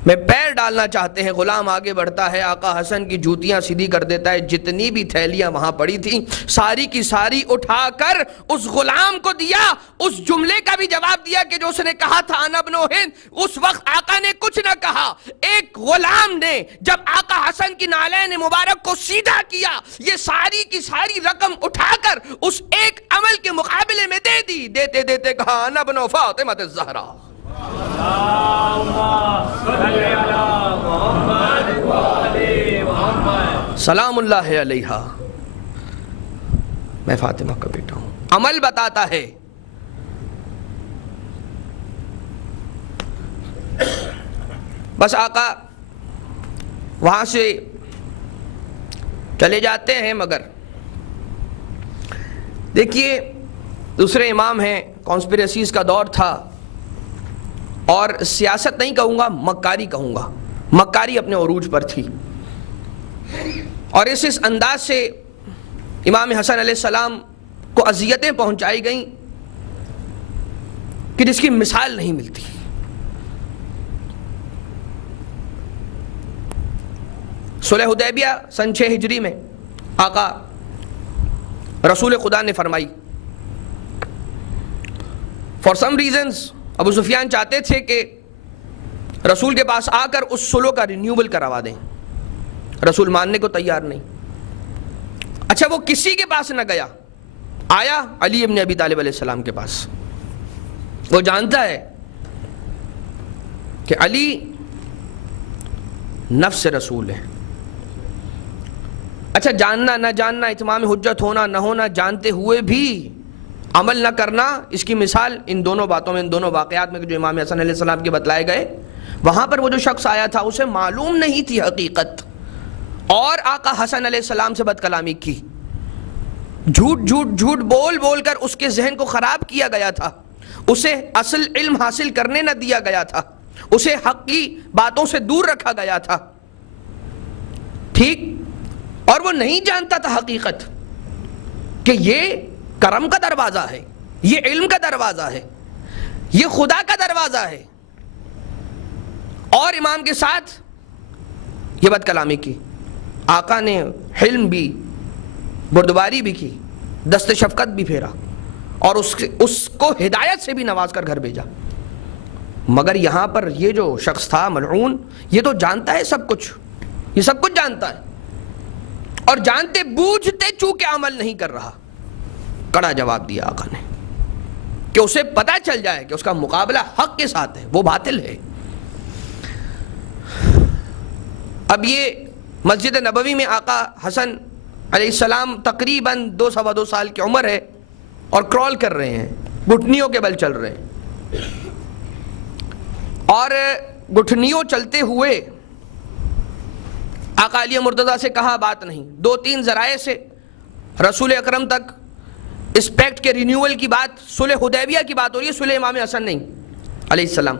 میں پیر ڈالنا چاہتے ہیں. غلام آگے بڑھتا ہے, آقا حسن کی جوتیاں سیدھی کر دیتا ہے, جتنی بھی تھیلیاں وہاں پڑی تھیں ساری کی ساری اٹھا کر اس غلام کو دیا. اس جملے کا بھی جواب دیا کہ جو اس نے کہا تھا انا ابن ہند. اس وقت آقا نے کچھ نہ کہا. ایک غلام نے جب آقا حسن کی نالین مبارک کو سیدھا کیا, یہ ساری کی ساری رقم اٹھا کر اس ایک عمل کے مقابلے میں دے دی. دیتے دیتے کہا انا ابن فاطمہ الزہرا. سلام اللہ علیہا, میں فاطمہ کا بیٹا ہوں. عمل بتاتا ہے. بس آقا وہاں سے چلے جاتے ہیں. مگر دیکھیے دوسرے امام ہیں, کانسپریسیز کا دور تھا, اور سیاست نہیں کہوں گا, مکاری کہوں گا. مکاری اپنے عروج پر تھی, اور اس انداز سے امام حسن علیہ السلام کو اذیتیں پہنچائی گئیں کہ جس کی مثال نہیں ملتی. صلح حدیبیہ سن 6 ہجری میں آقا رسول خدا نے فرمائی. فار سم ریزنز ابو سفیان چاہتے تھے کہ رسول کے پاس آ کر اس صلح کا رینیوبل کروا دیں. رسول ماننے کو تیار نہیں. اچھا وہ کسی کے پاس نہ گیا, آیا علی ابن ابی طالب علیہ السلام کے پاس. وہ جانتا ہے کہ علی نفس رسول ہے. اچھا جاننا نہ جاننا, اتمام حجت ہونا نہ ہونا, جانتے ہوئے بھی عمل نہ کرنا, اس کی مثال ان دونوں باتوں میں, ان دونوں واقعات میں جو امام حسن علیہ السلام کے بتلائے گئے. وہاں پر وہ جو شخص آیا تھا اسے معلوم نہیں تھی حقیقت, اور آقا حسن علیہ السلام سے بد کلامی کی. جھوٹ بول بول کر اس کے ذہن کو خراب کیا گیا تھا. اسے اصل علم حاصل کرنے نہ دیا گیا تھا. اسے حق کی باتوں سے دور رکھا گیا تھا. ٹھیک, اور وہ نہیں جانتا تھا حقیقت کہ یہ کرم کا دروازہ ہے, یہ علم کا دروازہ ہے, یہ خدا کا دروازہ ہے. اور امام کے ساتھ یہ بد کلامی کی. آقا نے حلم بھی, بردباری بھی کی, دست شفقت بھی پھیرا, اور اس کو ہدایت سے بھی نواز کر گھر بھیجا. مگر یہاں پر یہ جو شخص تھا ملعون, یہ تو جانتا ہے سب کچھ, یہ سب کچھ جانتا ہے, اور جانتے بوجھتے چونکہ عمل نہیں کر رہا. کڑا جواب دیا آقا نے کہ اسے پتہ چل جائے کہ اس کا مقابلہ حق کے ساتھ ہے, وہ باطل ہے. اب یہ مسجد نبوی میں آقا حسن علیہ السلام تقریباً 2 سال کی عمر ہے, اور کرال کر رہے ہیں, گھٹنیوں کے بل چل رہے ہیں. اور گھٹنیوں چلتے ہوئے آقا علی مرتضیٰ سے کہا بات نہیں. 2-3 ذرائع سے رسول اکرم تک اس پیکٹ کے رینیول کی بات, صلح حدیبیہ کی بات ہو رہی ہے, صلح امام حسن نہیں علیہ السلام.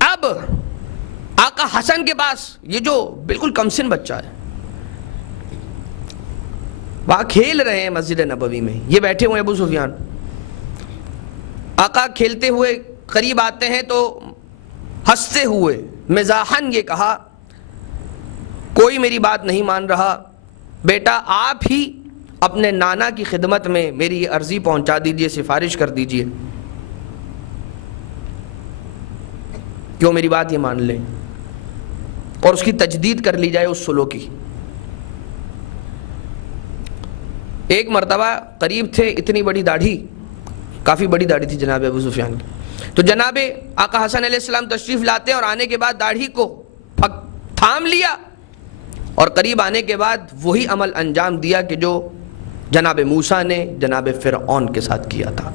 اب آقا حسن کے پاس یہ جو بالکل کمسن بچہ ہے, وہاں کھیل رہے ہیں مسجد نبوی میں, یہ بیٹھے ہوئے ابو سفیان. آقا کھیلتے ہوئے قریب آتے ہیں تو ہنستے ہوئے مزاحن یہ کہا, کوئی میری بات نہیں مان رہا, بیٹا آپ ہی اپنے نانا کی خدمت میں میری یہ عرضی پہنچا دیجئے, سفارش کر دیجئے, کیوں میری بات یہ مان لیں اور اس کی تجدید کر لی جائے اس صلح کی. ایک مرتبہ قریب تھے, اتنی بڑی داڑھی, کافی بڑی داڑھی تھی جناب ابو سفیان کی. تو جناب آقا حسن علیہ السلام تشریف لاتے ہیں, اور آنے کے بعد داڑھی کو تھام لیا, اور قریب آنے کے بعد وہی عمل انجام دیا کہ جو جناب موسیٰ نے جناب فرعون کے ساتھ کیا تھا.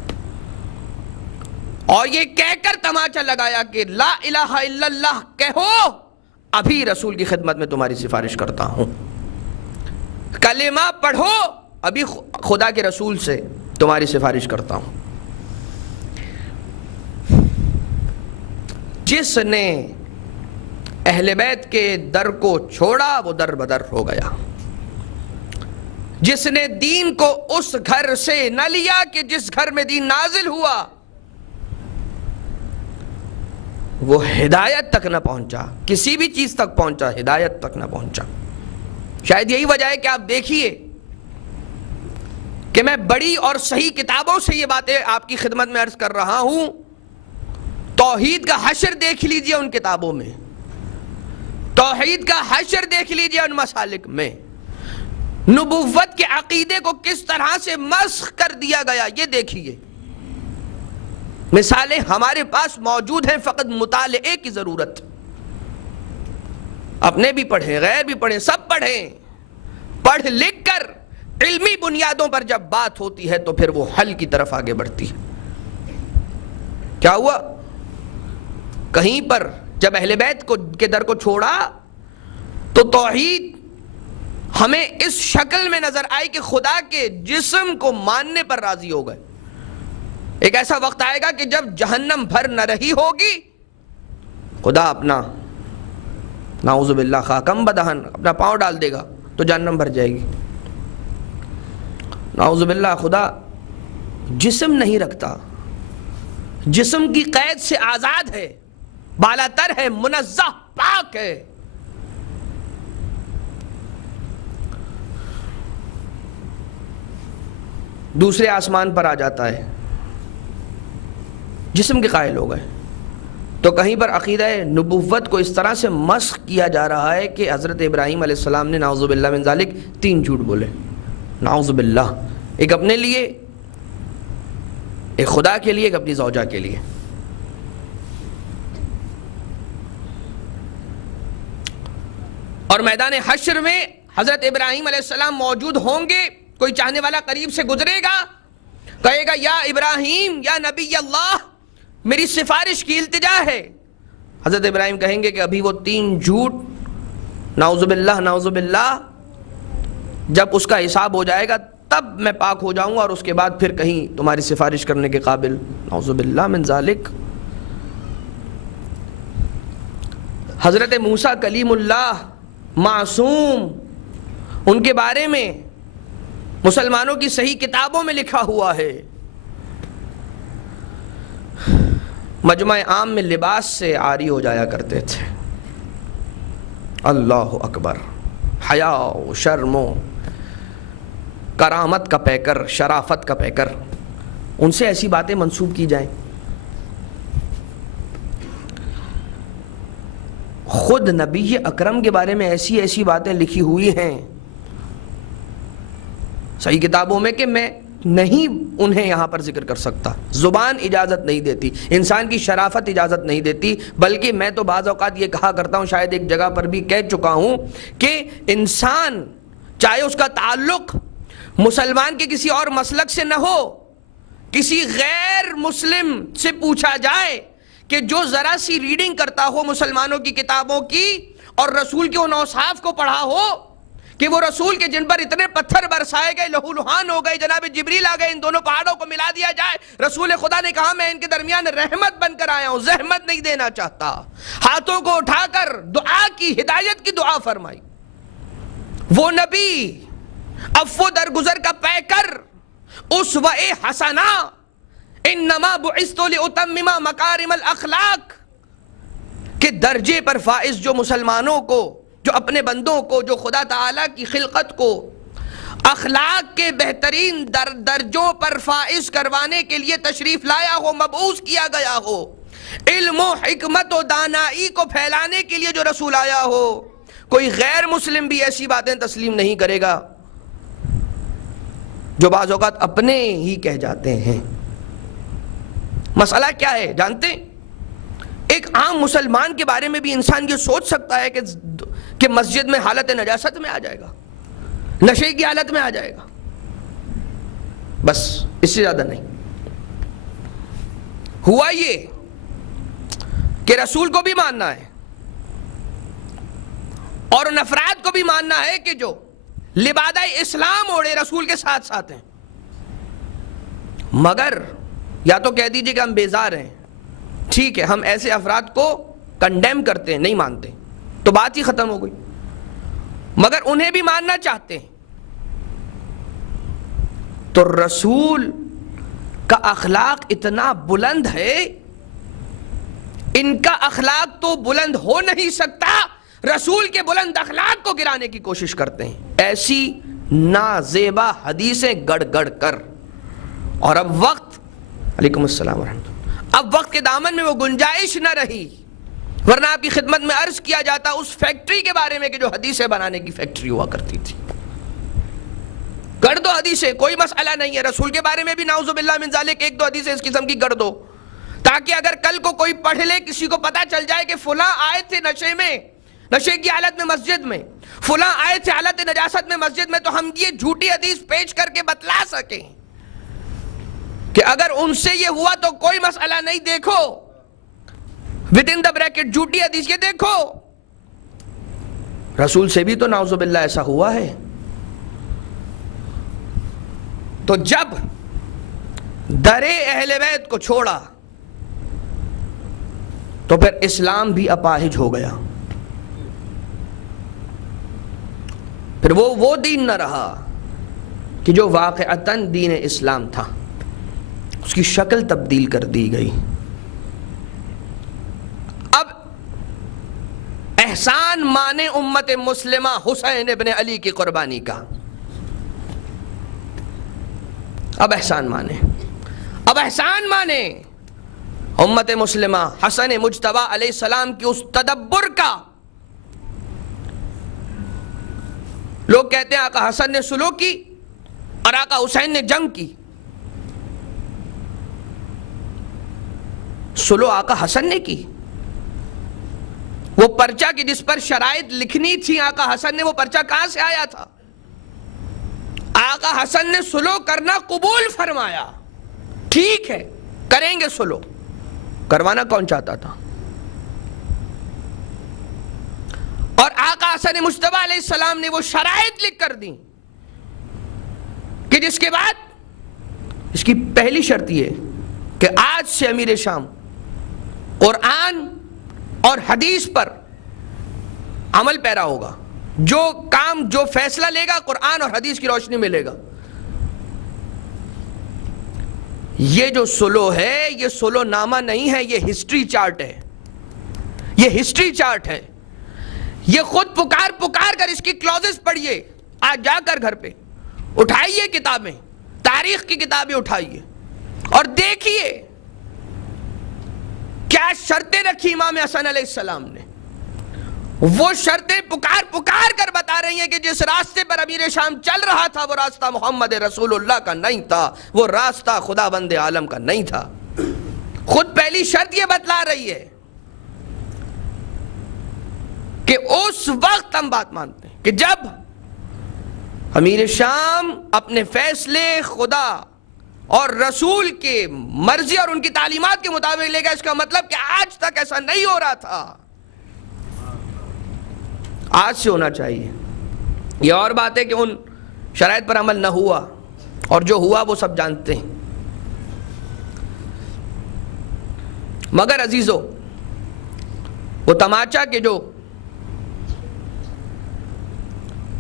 اور یہ کہہ کر تماچا لگایا کہ لا الہ الا اللہ کہو, ابھی رسول کی خدمت میں تمہاری سفارش کرتا ہوں. کلمہ پڑھو, ابھی خدا کے رسول سے تمہاری سفارش کرتا ہوں. جس نے اہل بیت کے در کو چھوڑا وہ در بدر ہو گیا. جس نے دین کو اس گھر سے نہ لیا کہ جس گھر میں دین نازل ہوا, وہ ہدایت تک نہ پہنچا، کسی بھی چیز تک پہنچا، ہدایت تک نہ پہنچا۔ شاید یہی وجہ ہے کہ آپ دیکھیے کہ میں بڑی اور صحیح کتابوں سے یہ باتیں آپ کی خدمت میں عرض کر رہا ہوں۔ توحید کا حشر دیکھ لیجئے ان کتابوں میں، توحید کا حشر دیکھ لیجئے ان مسالک میں، نبوت کے عقیدے کو کس طرح سے مسخ کر دیا گیا یہ دیکھیے۔ مثالیں ہمارے پاس موجود ہیں، فقط مطالعے کی ضرورت۔ اپنے بھی پڑھیں، غیر بھی پڑھیں، سب پڑھیں۔ پڑھ لکھ کر علمی بنیادوں پر جب بات ہوتی ہے تو پھر وہ حل کی طرف آگے بڑھتی ہے۔ کیا ہوا؟ کہیں پر جب اہل بیت کے در کو چھوڑا تو توحید ہمیں اس شکل میں نظر آئی کہ خدا کے جسم کو ماننے پر راضی ہو گئے۔ ایک ایسا وقت آئے گا کہ جب جہنم بھر نہ رہی ہوگی، خدا اپنا نعوذ باللہ خاکم بدہن اپنا پاؤں ڈال دے گا تو جہنم بھر جائے گی۔ نعوذ باللہ خدا جسم نہیں رکھتا، جسم کی قید سے آزاد ہے، بالاتر ہے، منزہ، پاک ہے۔ دوسرے آسمان پر آ جاتا ہے، جسم کے قائل ہو گئے۔ تو کہیں پر عقیدہ نبوت کو اس طرح سے مسخ کیا جا رہا ہے کہ حضرت ابراہیم علیہ السلام نے نعوذ باللہ من ذالک 3 جھوٹ بولے، نعوذ باللہ، ایک اپنے لیے، ایک خدا کے لیے، ایک اپنی زوجہ کے لیے۔ اور میدان حشر میں حضرت ابراہیم علیہ السلام موجود ہوں گے، کوئی چاہنے والا قریب سے گزرے گا، کہے گا یا ابراہیم یا نبی اللہ، میری سفارش کی التجا ہے۔ حضرت ابراہیم کہیں گے کہ ابھی وہ 3 جھوٹ، نعوذ باللہ نعوذ باللہ، جب اس کا حساب ہو جائے گا تب میں پاک ہو جاؤں گا، اور اس کے بعد پھر کہیں تمہاری سفارش کرنے کے قابل، نعوذ باللہ من ذالک۔ حضرت موسیٰ کلیم اللہ معصوم، ان کے بارے میں مسلمانوں کی صحیح کتابوں میں لکھا ہوا ہے، مجمع عام میں لباس سے عاری ہو جایا کرتے تھے۔ اللہ اکبر، حیا و شرم و کرامت کا پیکر، شرافت کا پیکر، ان سے ایسی باتیں منسوب کی جائیں۔ خود نبی اکرم کے بارے میں ایسی ایسی باتیں لکھی ہوئی ہیں صحیح کتابوں میں کہ میں نہیں انہیں یہاں پر ذکر کر سکتا، زبان اجازت نہیں دیتی، انسان کی شرافت اجازت نہیں دیتی۔ بلکہ میں تو بعض اوقات یہ کہا کرتا ہوں، شاید ایک جگہ پر بھی کہہ چکا ہوں، کہ انسان چاہے اس کا تعلق مسلمان کے کسی اور مسلک سے نہ ہو، کسی غیر مسلم سے پوچھا جائے کہ جو ذرا سی ریڈنگ کرتا ہو مسلمانوں کی کتابوں کی اور رسول کے ان اوصاف کو پڑھا ہو کہ وہ رسول کے جن پر اتنے پتھر برسائے گئے، لہو لہان ہو گئے، جناب جبریل آ گئے، ان دونوں پہاڑوں کو ملا دیا جائے، رسول خدا نے کہا میں ان کے درمیان رحمت بن کر آیا ہوں، زحمت نہیں دینا چاہتا، ہاتھوں کو اٹھا کر دعا کی، ہدایت کی دعا فرمائی۔ وہ نبی عفو درگزر کا پیکر، اسوہ حسنہ، انما بعثت لاتمم مکارم الاخلاق، کہ درجے پر فائز جو مسلمانوں کو، جو اپنے بندوں کو، جو خدا تعالیٰ کی خلقت کو اخلاق کے بہترین درجوں پر فائز کروانے کے لیے تشریف لایا ہو، مبعوث کیا گیا ہو، علم و حکمت و دانائی کو پھیلانے کے لیے جو رسول آیا ہو، کوئی غیر مسلم بھی ایسی باتیں تسلیم نہیں کرے گا جو بعض اوقات اپنے ہی کہہ جاتے ہیں۔ مسئلہ کیا ہے جانتے ہیں؟ ایک عام مسلمان کے بارے میں بھی انسان یہ سوچ سکتا ہے کہ مسجد میں حالت نجاست میں آ جائے گا، نشے کی حالت میں آ جائے گا، بس اس سے زیادہ نہیں۔ ہوا یہ کہ رسول کو بھی ماننا ہے اور ان افراد کو بھی ماننا ہے کہ جو لبادہ اسلام اوڑے رسول کے ساتھ ساتھ ہیں، مگر یا تو کہہ دیجئے کہ ہم بیزار ہیں، ٹھیک ہے، ہم ایسے افراد کو کنڈیم کرتے ہیں، نہیں مانتے، تو بات ہی ختم ہو گئی، مگر انہیں بھی ماننا چاہتے ہیں۔ تو رسول کا اخلاق اتنا بلند ہے، ان کا اخلاق تو بلند ہو نہیں سکتا، رسول کے بلند اخلاق کو گرانے کی کوشش کرتے ہیں، ایسی نازیبا حدیثیں گڑ گڑ کر. اور اب وقت، علیکم السلام ورحمۃ اللہ، اب وقت کے دامن میں وہ گنجائش نہ رہی، ورنہ آپ کی خدمت میں عرض کیا جاتا اس فیکٹری کے بارے میں کہ جو حدیثیں بنانے کی فیکٹری ہوا کرتی تھی. گڑھ دو حدیثیں، کوئی مسئلہ نہیں ہے، رسول کے بارے میں بھی نعوذ باللہ من ذالک ایک دو حدیثیں اس قسم کی گڑھ دو، تاکہ اگر کل کو کوئی پڑھ لے، کسی کو پتا چل جائے کہ فلاں آئے تھے نشے کی حالت میں مسجد میں، فلاں آئے تھے حالت نجاست میں مسجد میں، تو ہم یہ جھوٹی حدیث پیش کر کے بتلا سکیں کہ اگر ان سے یہ ہوا تو کوئی مسئلہ نہیں. دیکھو ود ان دا بریکٹ جھوٹی حدیث، یہ دیکھو رسول سے بھی تو نعوذ باللہ ایسا ہوا ہے. تو جب در اہل بیت کو چھوڑا تو پھر اسلام بھی اپاہج ہو گیا، پھر وہ دین نہ رہا کہ جو واقعتاً دین اسلام تھا، اس کی شکل تبدیل کر دی گئی. اب احسان مانے امت مسلمہ حسین ابن علی کی قربانی کا، اب احسان مانے امت مسلمہ حسن مجتبی علیہ السلام کی اس تدبر کا. لوگ کہتے ہیں آقا حسن نے سلو کی اور آقا حسین نے جنگ کی. سلو آقا حسن نے کی، وہ پرچہ کی جس پر شرائط لکھنی تھی آقا حسن نے، وہ پرچہ کہاں سے آیا تھا؟ آقا حسن نے سلو کرنا قبول فرمایا، ٹھیک ہے کریں گے سلو، کروانا کون چاہتا تھا؟ اور آقا حسن مجتبی علیہ السلام نے وہ شرائط لکھ کر دی کہ جس کے بعد اس کی پہلی شرط یہ کہ آج سے امیر شام قرآن اور حدیث پر عمل پیرا ہوگا، جو کام جو فیصلہ لے گا قرآن اور حدیث کی روشنی میں لے گا. یہ جو سلو ہے یہ سلو نامہ نہیں ہے، یہ ہسٹری چارٹ ہے، یہ ہسٹری چارٹ ہے. یہ خود پکار کر اس کی کلوزز پڑھیے، آج جا کر گھر پہ اٹھائیے کتابیں، تاریخ کی کتابیں اٹھائیے اور دیکھیے کیا شرطیں رکھی امام حسن علیہ السلام نے. وہ شرطیں پکار کر بتا رہی ہیں کہ جس راستے پر امیر شام چل رہا تھا وہ راستہ محمد رسول اللہ کا نہیں تھا، وہ راستہ خدا بند عالم کا نہیں تھا. خود پہلی شرط یہ بتلا رہی ہے کہ اس وقت ہم بات مانتے ہیں کہ جب امیر شام اپنے فیصلے خدا اور رسول کے مرضی اور ان کی تعلیمات کے مطابق لے گا، اس کا مطلب کہ آج تک ایسا نہیں ہو رہا تھا، آج سے ہونا چاہیے. یہ اور بات ہے کہ ان شرائط پر عمل نہ ہوا، اور جو ہوا وہ سب جانتے ہیں. مگر عزیزو، وہ تماچا کے جو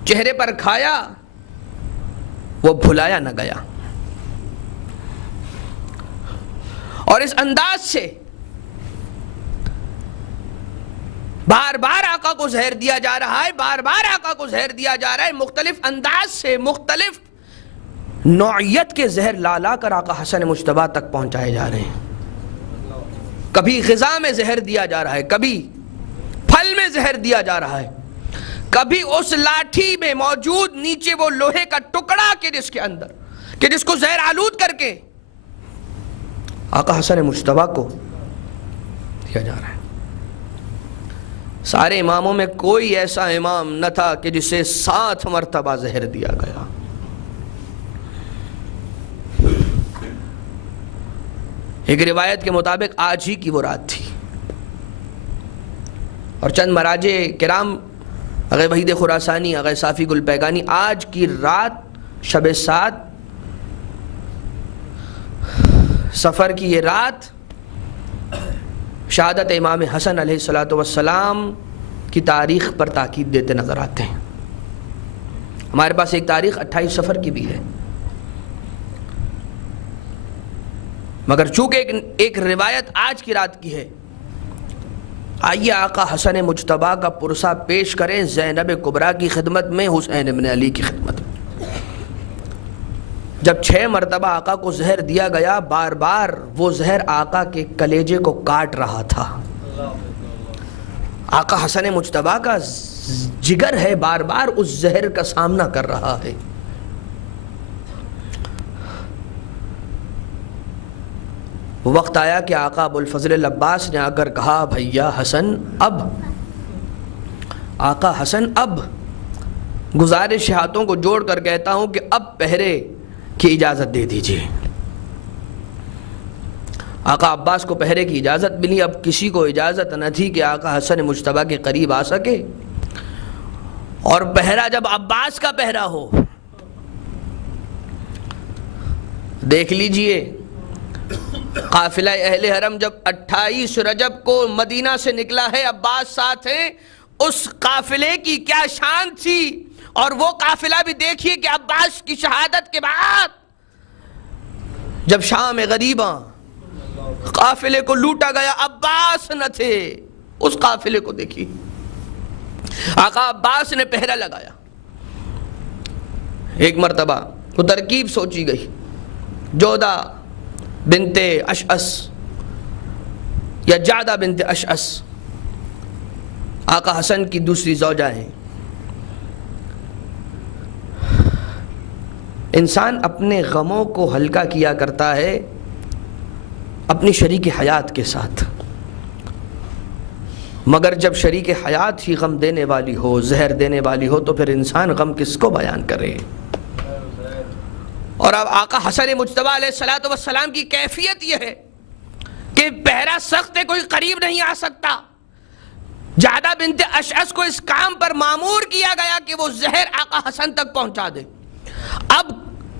چہرے پر کھایا وہ بھلایا نہ گیا، اور اس انداز سے بار بار آقا کو زہر دیا جا رہا ہے، بار بار آقا کو زہر دیا جا رہا ہے، مختلف انداز سے مختلف نوعیت کے زہر لا کر آقا حسن مجتبی تک پہنچائے جا رہے ہیں. کبھی غذا میں زہر دیا جا رہا ہے، کبھی پھل میں زہر دیا جا رہا ہے، کبھی اس لاٹھی میں موجود نیچے وہ لوہے کا ٹکڑا کے جس کے اندر کہ جس کو زہر آلود کر کے آقا حسن مجتبی کو دیا جا رہا ہے. سارے اماموں میں کوئی ایسا امام نہ تھا کہ جسے 7 مرتبہ زہر دیا گیا. ایک روایت کے مطابق آج ہی کی وہ رات تھی، اور چند مراجع کرام اغی وحید خراسانی، اغی صافی گل پیگانی، آج کی رات شب 7 سفر کی یہ رات شہادت امام حسن علیہ السلام کی تاریخ پر تاکید دیتے نظر آتے ہیں. ہمارے پاس ایک تاریخ 28 سفر کی بھی ہے، مگر چونکہ ایک روایت آج کی رات کی ہے آئیے آقا حسن مجتبیٰ کا پرسہ پیش کریں زینب کبریٰ کی خدمت میں، حسین ابن علی کی خدمت میں۔ جب 6 مرتبہ آقا کو زہر دیا گیا، بار بار وہ زہر آقا کے کلیجے کو کاٹ رہا تھا۔ آقا حسن مجتبیٰ کا جگر ہے، بار بار اس زہر کا سامنا کر رہا ہے۔ وقت آیا کہ آقا ابوالفضل العباس نے آ کر کہا، بھیا حسن اب، آقا حسن اب، گزارش ہاتھوں کو جوڑ کر کہتا ہوں کہ اب پہرے کی اجازت دے دیجیے۔ آقا عباس کو پہرے کی اجازت ملی۔ اب کسی کو اجازت نہ تھی کہ آقا حسن مجتبیٰ کے قریب آ سکے، اور پہرا جب عباس کا پہرا ہو، دیکھ لیجئے قافلہ اہل حرم جب 28 رجب کو مدینہ سے نکلا ہے، عباس ساتھ ہیں، اس قافلے کی کیا شان تھی۔ اور وہ قافلہ بھی دیکھیے کہ عباس کی شہادت کے بعد جب شام غریباں قافلے کو لوٹا گیا، عباس نہ تھے، اس قافلے کو دیکھیے، آقا عباس نے پہرا لگایا۔ ایک مرتبہ وہ ترکیب سوچی گئی، جودہ بنت اشعث یا جعدہ بنت اشعث آقا حسن کی دوسری زوجہ ہیں۔ انسان اپنے غموں کو ہلکا کیا کرتا ہے اپنی شریک حیات کے ساتھ، مگر جب شریک حیات ہی غم دینے والی ہو، زہر دینے والی ہو، تو پھر انسان غم کس کو بیان کرے۔ اور اب آقا حسن مجتبیٰ علیہ السلام کی کیفیت یہ ہے کہ پہرا سخت ہے، کوئی قریب نہیں آ سکتا۔ جعدہ بنت اشعث کو اس کام پر مامور کیا گیا کہ وہ زہر آقا حسن تک پہنچا دے۔ اب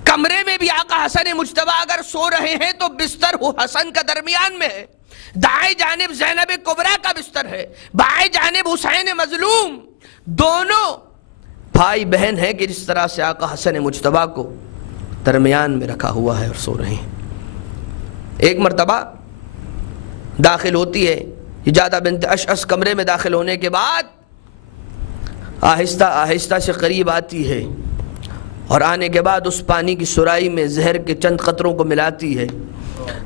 کمرے میں بھی آقا حسن مجتبیٰ اگر سو رہے ہیں تو بستر حسن کا درمیان میں ہے، دائیں جانب زینب کبریٰ کا بستر ہے، بائیں جانب حسین مظلوم، دونوں بھائی بہن ہیں کہ جس طرح سے آقا حسن مجتبیٰ کو درمیان میں رکھا ہوا ہے اور سو رہے ہیں۔ ایک مرتبہ داخل ہوتی ہے جعدہ بنت اشعث، کمرے میں داخل ہونے کے بعد آہستہ آہستہ سے قریب آتی ہے، اور آنے کے بعد اس پانی کی سرائی میں زہر کے چند قطروں کو ملاتی ہے۔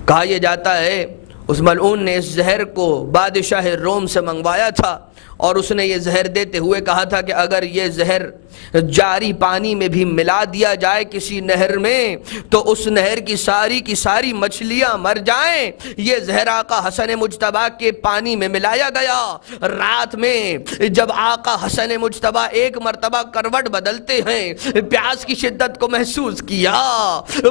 کہا یہ جاتا ہے اس ملعون نے اس زہر کو بادشاہ روم سے منگوایا تھا، اور اس نے یہ زہر دیتے ہوئے کہا تھا کہ اگر یہ زہر جاری پانی میں بھی ملا دیا جائے کسی نہر میں تو اس نہر کی ساری مچھلیاں مر جائیں۔ یہ زہر آقا حسن مجتبیٰ کے پانی میں ملایا گیا۔ رات میں جب آقا حسن مجتبیٰ ایک مرتبہ کروٹ بدلتے ہیں، پیاس کی شدت کو محسوس کیا،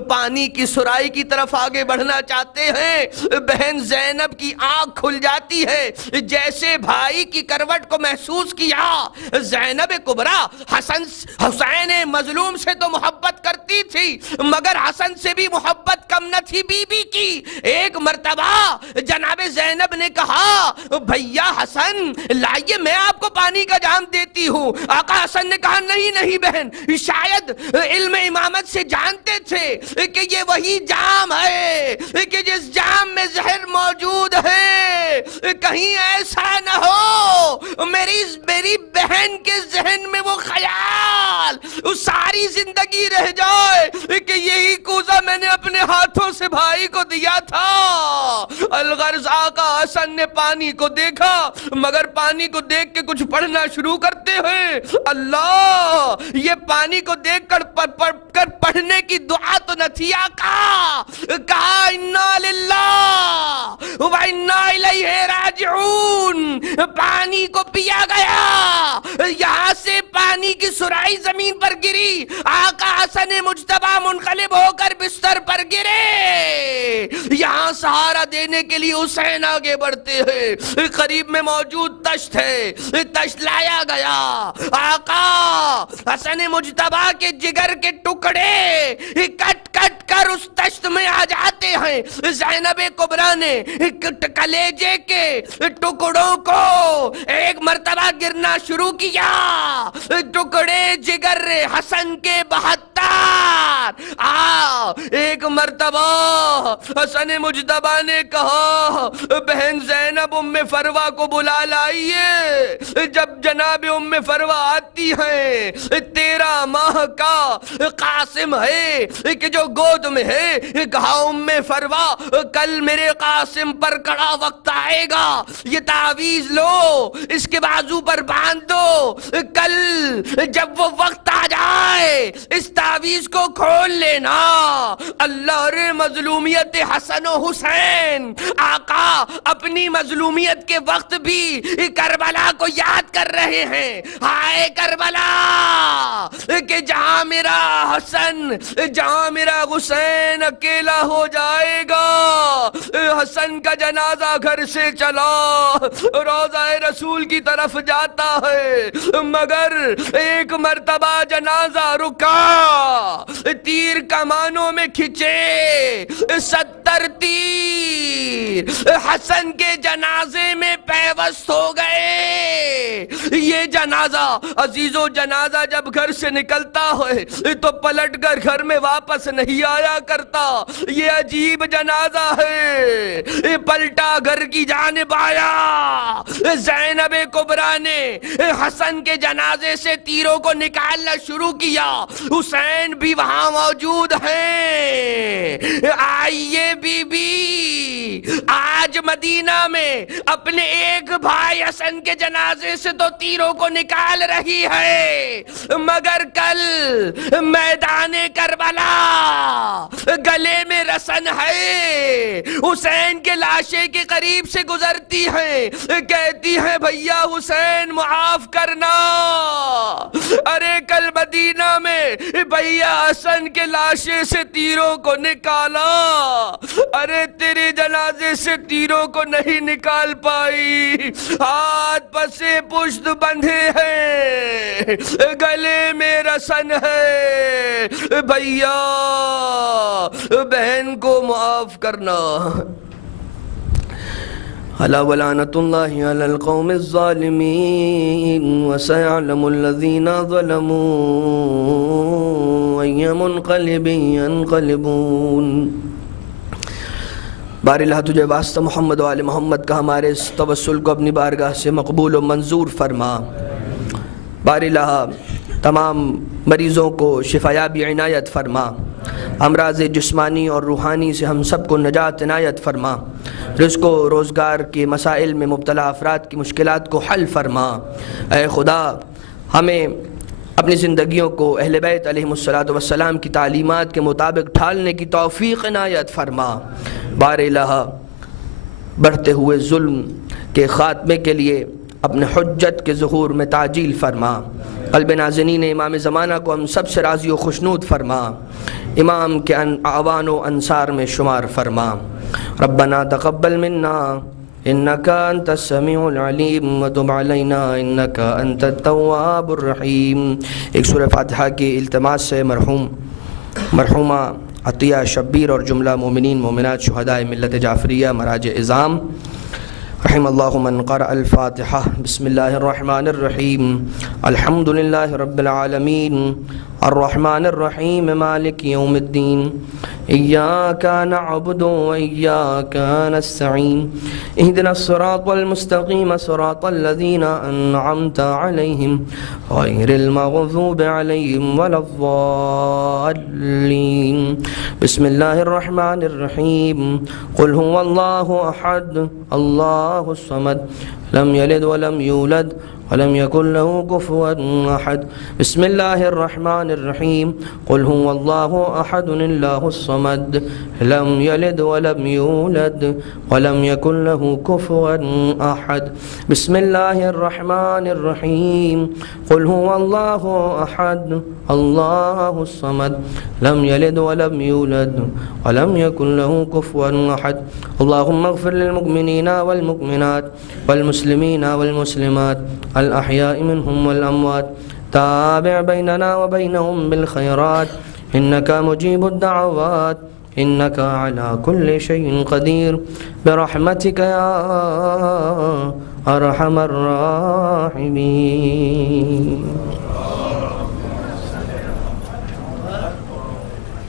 پانی کی سرائی کی طرف آگے بڑھنا چاہتے ہیں، بہن زینب کی آنکھ کھل جاتی ہے۔ جیسے بھائی کی کروٹ کو محسوس کیا، زینب کبریٰ حسین مظلوم سے تو محبت کرتی تھی، مگر حسن سے بھی محبت کم نہ تھی بی بی کی۔ ایک مرتبہ جناب زینب نے کہا، بھیا حسن لائیے میں آپ کو پانی کا جام دیتی ہوں۔ آقا حسن نے کہا نہیں بہن، شاید علم امامت سے جانتے تھے کہ یہ وہی جام ہے کہ جس جام میں زہر موجود ہے، کہیں ایسا نہ ہو میری بہن کے ذہن میں وہ خیال ساری زندگی رہ جائے کہ یہی کوزہ میں نے اپنے ہاتھوں سے بھائی کو دیا تھا۔ الغرض آقا حسن نے پانی کو دیکھا، مگر پانی کو دیکھ کے کچھ پڑھنا شروع کرتے ہیں، اللہ یہ پانی کو دیکھ کر پڑھنے کی دعا تو نہ تھی آقا۔ کہا انا للہ و انا الیہ راجعون، پانی کو پیا گیا، یہاں سے پانی کی سرائی زمین پر گری، آقا حسن مجتبیٰ منقلب ہو کر بستر پر گرے۔ یہاں سہارا دینے کے لیے حسین آگے بڑھتے ہیں، قریب میں موجود تشت ہے، تشت لایا گیا، آقا حسن مجتبیٰ کے جگر کے ٹکڑے کٹ کٹ کر اور اس تشت میں آ جاتے ہیں۔ زینب کبریٰ نے کلیجے کے ٹکڑوں کو ایک مرتبہ گرنا شروع کیا، ٹکڑے جگر حسن کے 72۔ ایک مرتبہ حسن مجتبیٰ نے کہا بہن زینب ام فروہ کو بلا لائیے۔ جب جناب ام فروہ آتی ہیں، 13 ماہ کا قاسم ہے کہ جو گود میں ہے، کہا ام فروہ کل میرے قاسم پر کڑا وقت آئے گا، یہ تعویذ لو، اس کے بازو پر باندھ دو، کل جب وہ وقت آ جائے اس تعویذ کو کھول لینا۔ اللہ رے مظلومیت حسن و حسین، آقا اپنی مظلومیت کے وقت بھی کربلا کو یاد کر رہے ہیں۔ ہائے کربلا کہ جہاں میرا حسن، جہاں میرا حسین اکیلا ہو جائے گا۔ حسن کا جنازہ گھر سے چلا، روضہ رسول کی طرف جاتا ہے، مگر ایک مرتبہ جنازہ رکا، تیر کمانوں میں کھچے، 70 تیر حسن کے جنازے میں پیوست ہو گئے۔ یہ جنازہ عزیزو، جنازہ جب گھر سے نکلتا ہے تو پلٹ کر گھر میں واپس نہیں آیا کرتا۔ یہ عجیب جنازہ ہے، پلٹا گھر کی جانب آیا۔ زینب کبریٰ نے حسن کے جنازے سے تیروں کو نکالنا شروع کیا، حسین بھی وہاں موجود ہیں۔ آئیے بی بی آج مدینہ میں اپنے ایک بھائی حسن کے جنازے سے تو تیروں کو نکال رہی ہے، مگر کل میدان کربلا گلے میں رسن ہے، حسین کے لاشے کے قریب سے گزرتی ہیں، کہتی ہیں بھیا حسین معاف کرنا۔ ارے کل مدینہ میں بھیا حسن کے لاشے سے تیروں کو نکالا، ارے تیرے جنازے سے تیروں کو نہیں نکال پائی، ہاتھ پسے پشت بندھے ہیں، گلے میں رسن ہے، بھیا بہن کو معاف کرنا۔ الا ولعنۃ اللہ علی القوم الظالمین وسيعلم الذین ظلموا أي منقلب ينقلبون۔ بار اللہ تجھے واسطہ محمد و آل محمد کا ہمارے اس توسل کو اپنی بارگاہ سے مقبول و منظور فرما۔ بار اللہ تمام مریضوں کو شفایابی عنایت فرما، امراض جسمانی اور روحانی سے ہم سب کو نجات عنایت فرما، رزق و روزگار کے مسائل میں مبتلا افراد کی مشکلات کو حل فرما۔ اے خدا ہمیں اپنی زندگیوں کو اہل بیت علیہم السلام کی تعلیمات کے مطابق ڈھالنے کی توفیق عنایت فرما۔ بار الہ بڑھتے ہوئے ظلم کے خاتمے کے لیے اپنے حجت کے ظہور میں تعجیل فرما۔ قلب نازنین امام زمانہ کو ہم سب سے راضی و خوشنود فرما، امام کے اعوان و انصار میں شمار فرما۔ ربنا تقبل منا انک انت السمیع العلیم وتب علینا انک انت التواب الرحیم۔ ایک سورہ فاتحہ کی التماس سے مرحومہ عطیہ شبیر اور جملہ مومنین مومنات شہداء ملت جعفریہ مراج اعظام رحم اللہ من قرأ الفاتحہ۔ بسم اللہ الرحمن الرحیم، الحمد للہ رب العالمین الرحمن الرحیم مالک یوم الدین، ایاک نعبد و ایاک نستعین، اہدنا الصراط المستقیم صراط الذین انعمت علیہم غیر المغضوب علیہم ولا الضالین۔ بسم اللہ الرحمن الرحیم، قل هو اللہ احد اللہ الصمد لم یلد ولم یولد ولم يكن له كفوا أحد۔ بسم الله الرحمن الرحيم، قل هو الله أحد الله الصمد لم يلد ولم يولد ولم يكن له كفوا أحد۔ بسم الله الرحمن الرحيم، قل هو الله أحد الله الصمد لم يلد ولم يولد ولم يكن له كفوا أحد۔ اللهم اغفر للمؤمنين والمؤمنات والمسلمين والمسلمات الأحياء منهم والأموات، تابع بيننا وبينهم بالخيرات إنك مجيب الدعوات إنك على كل شيء قدير برحمتك يا أرحم الراحمين.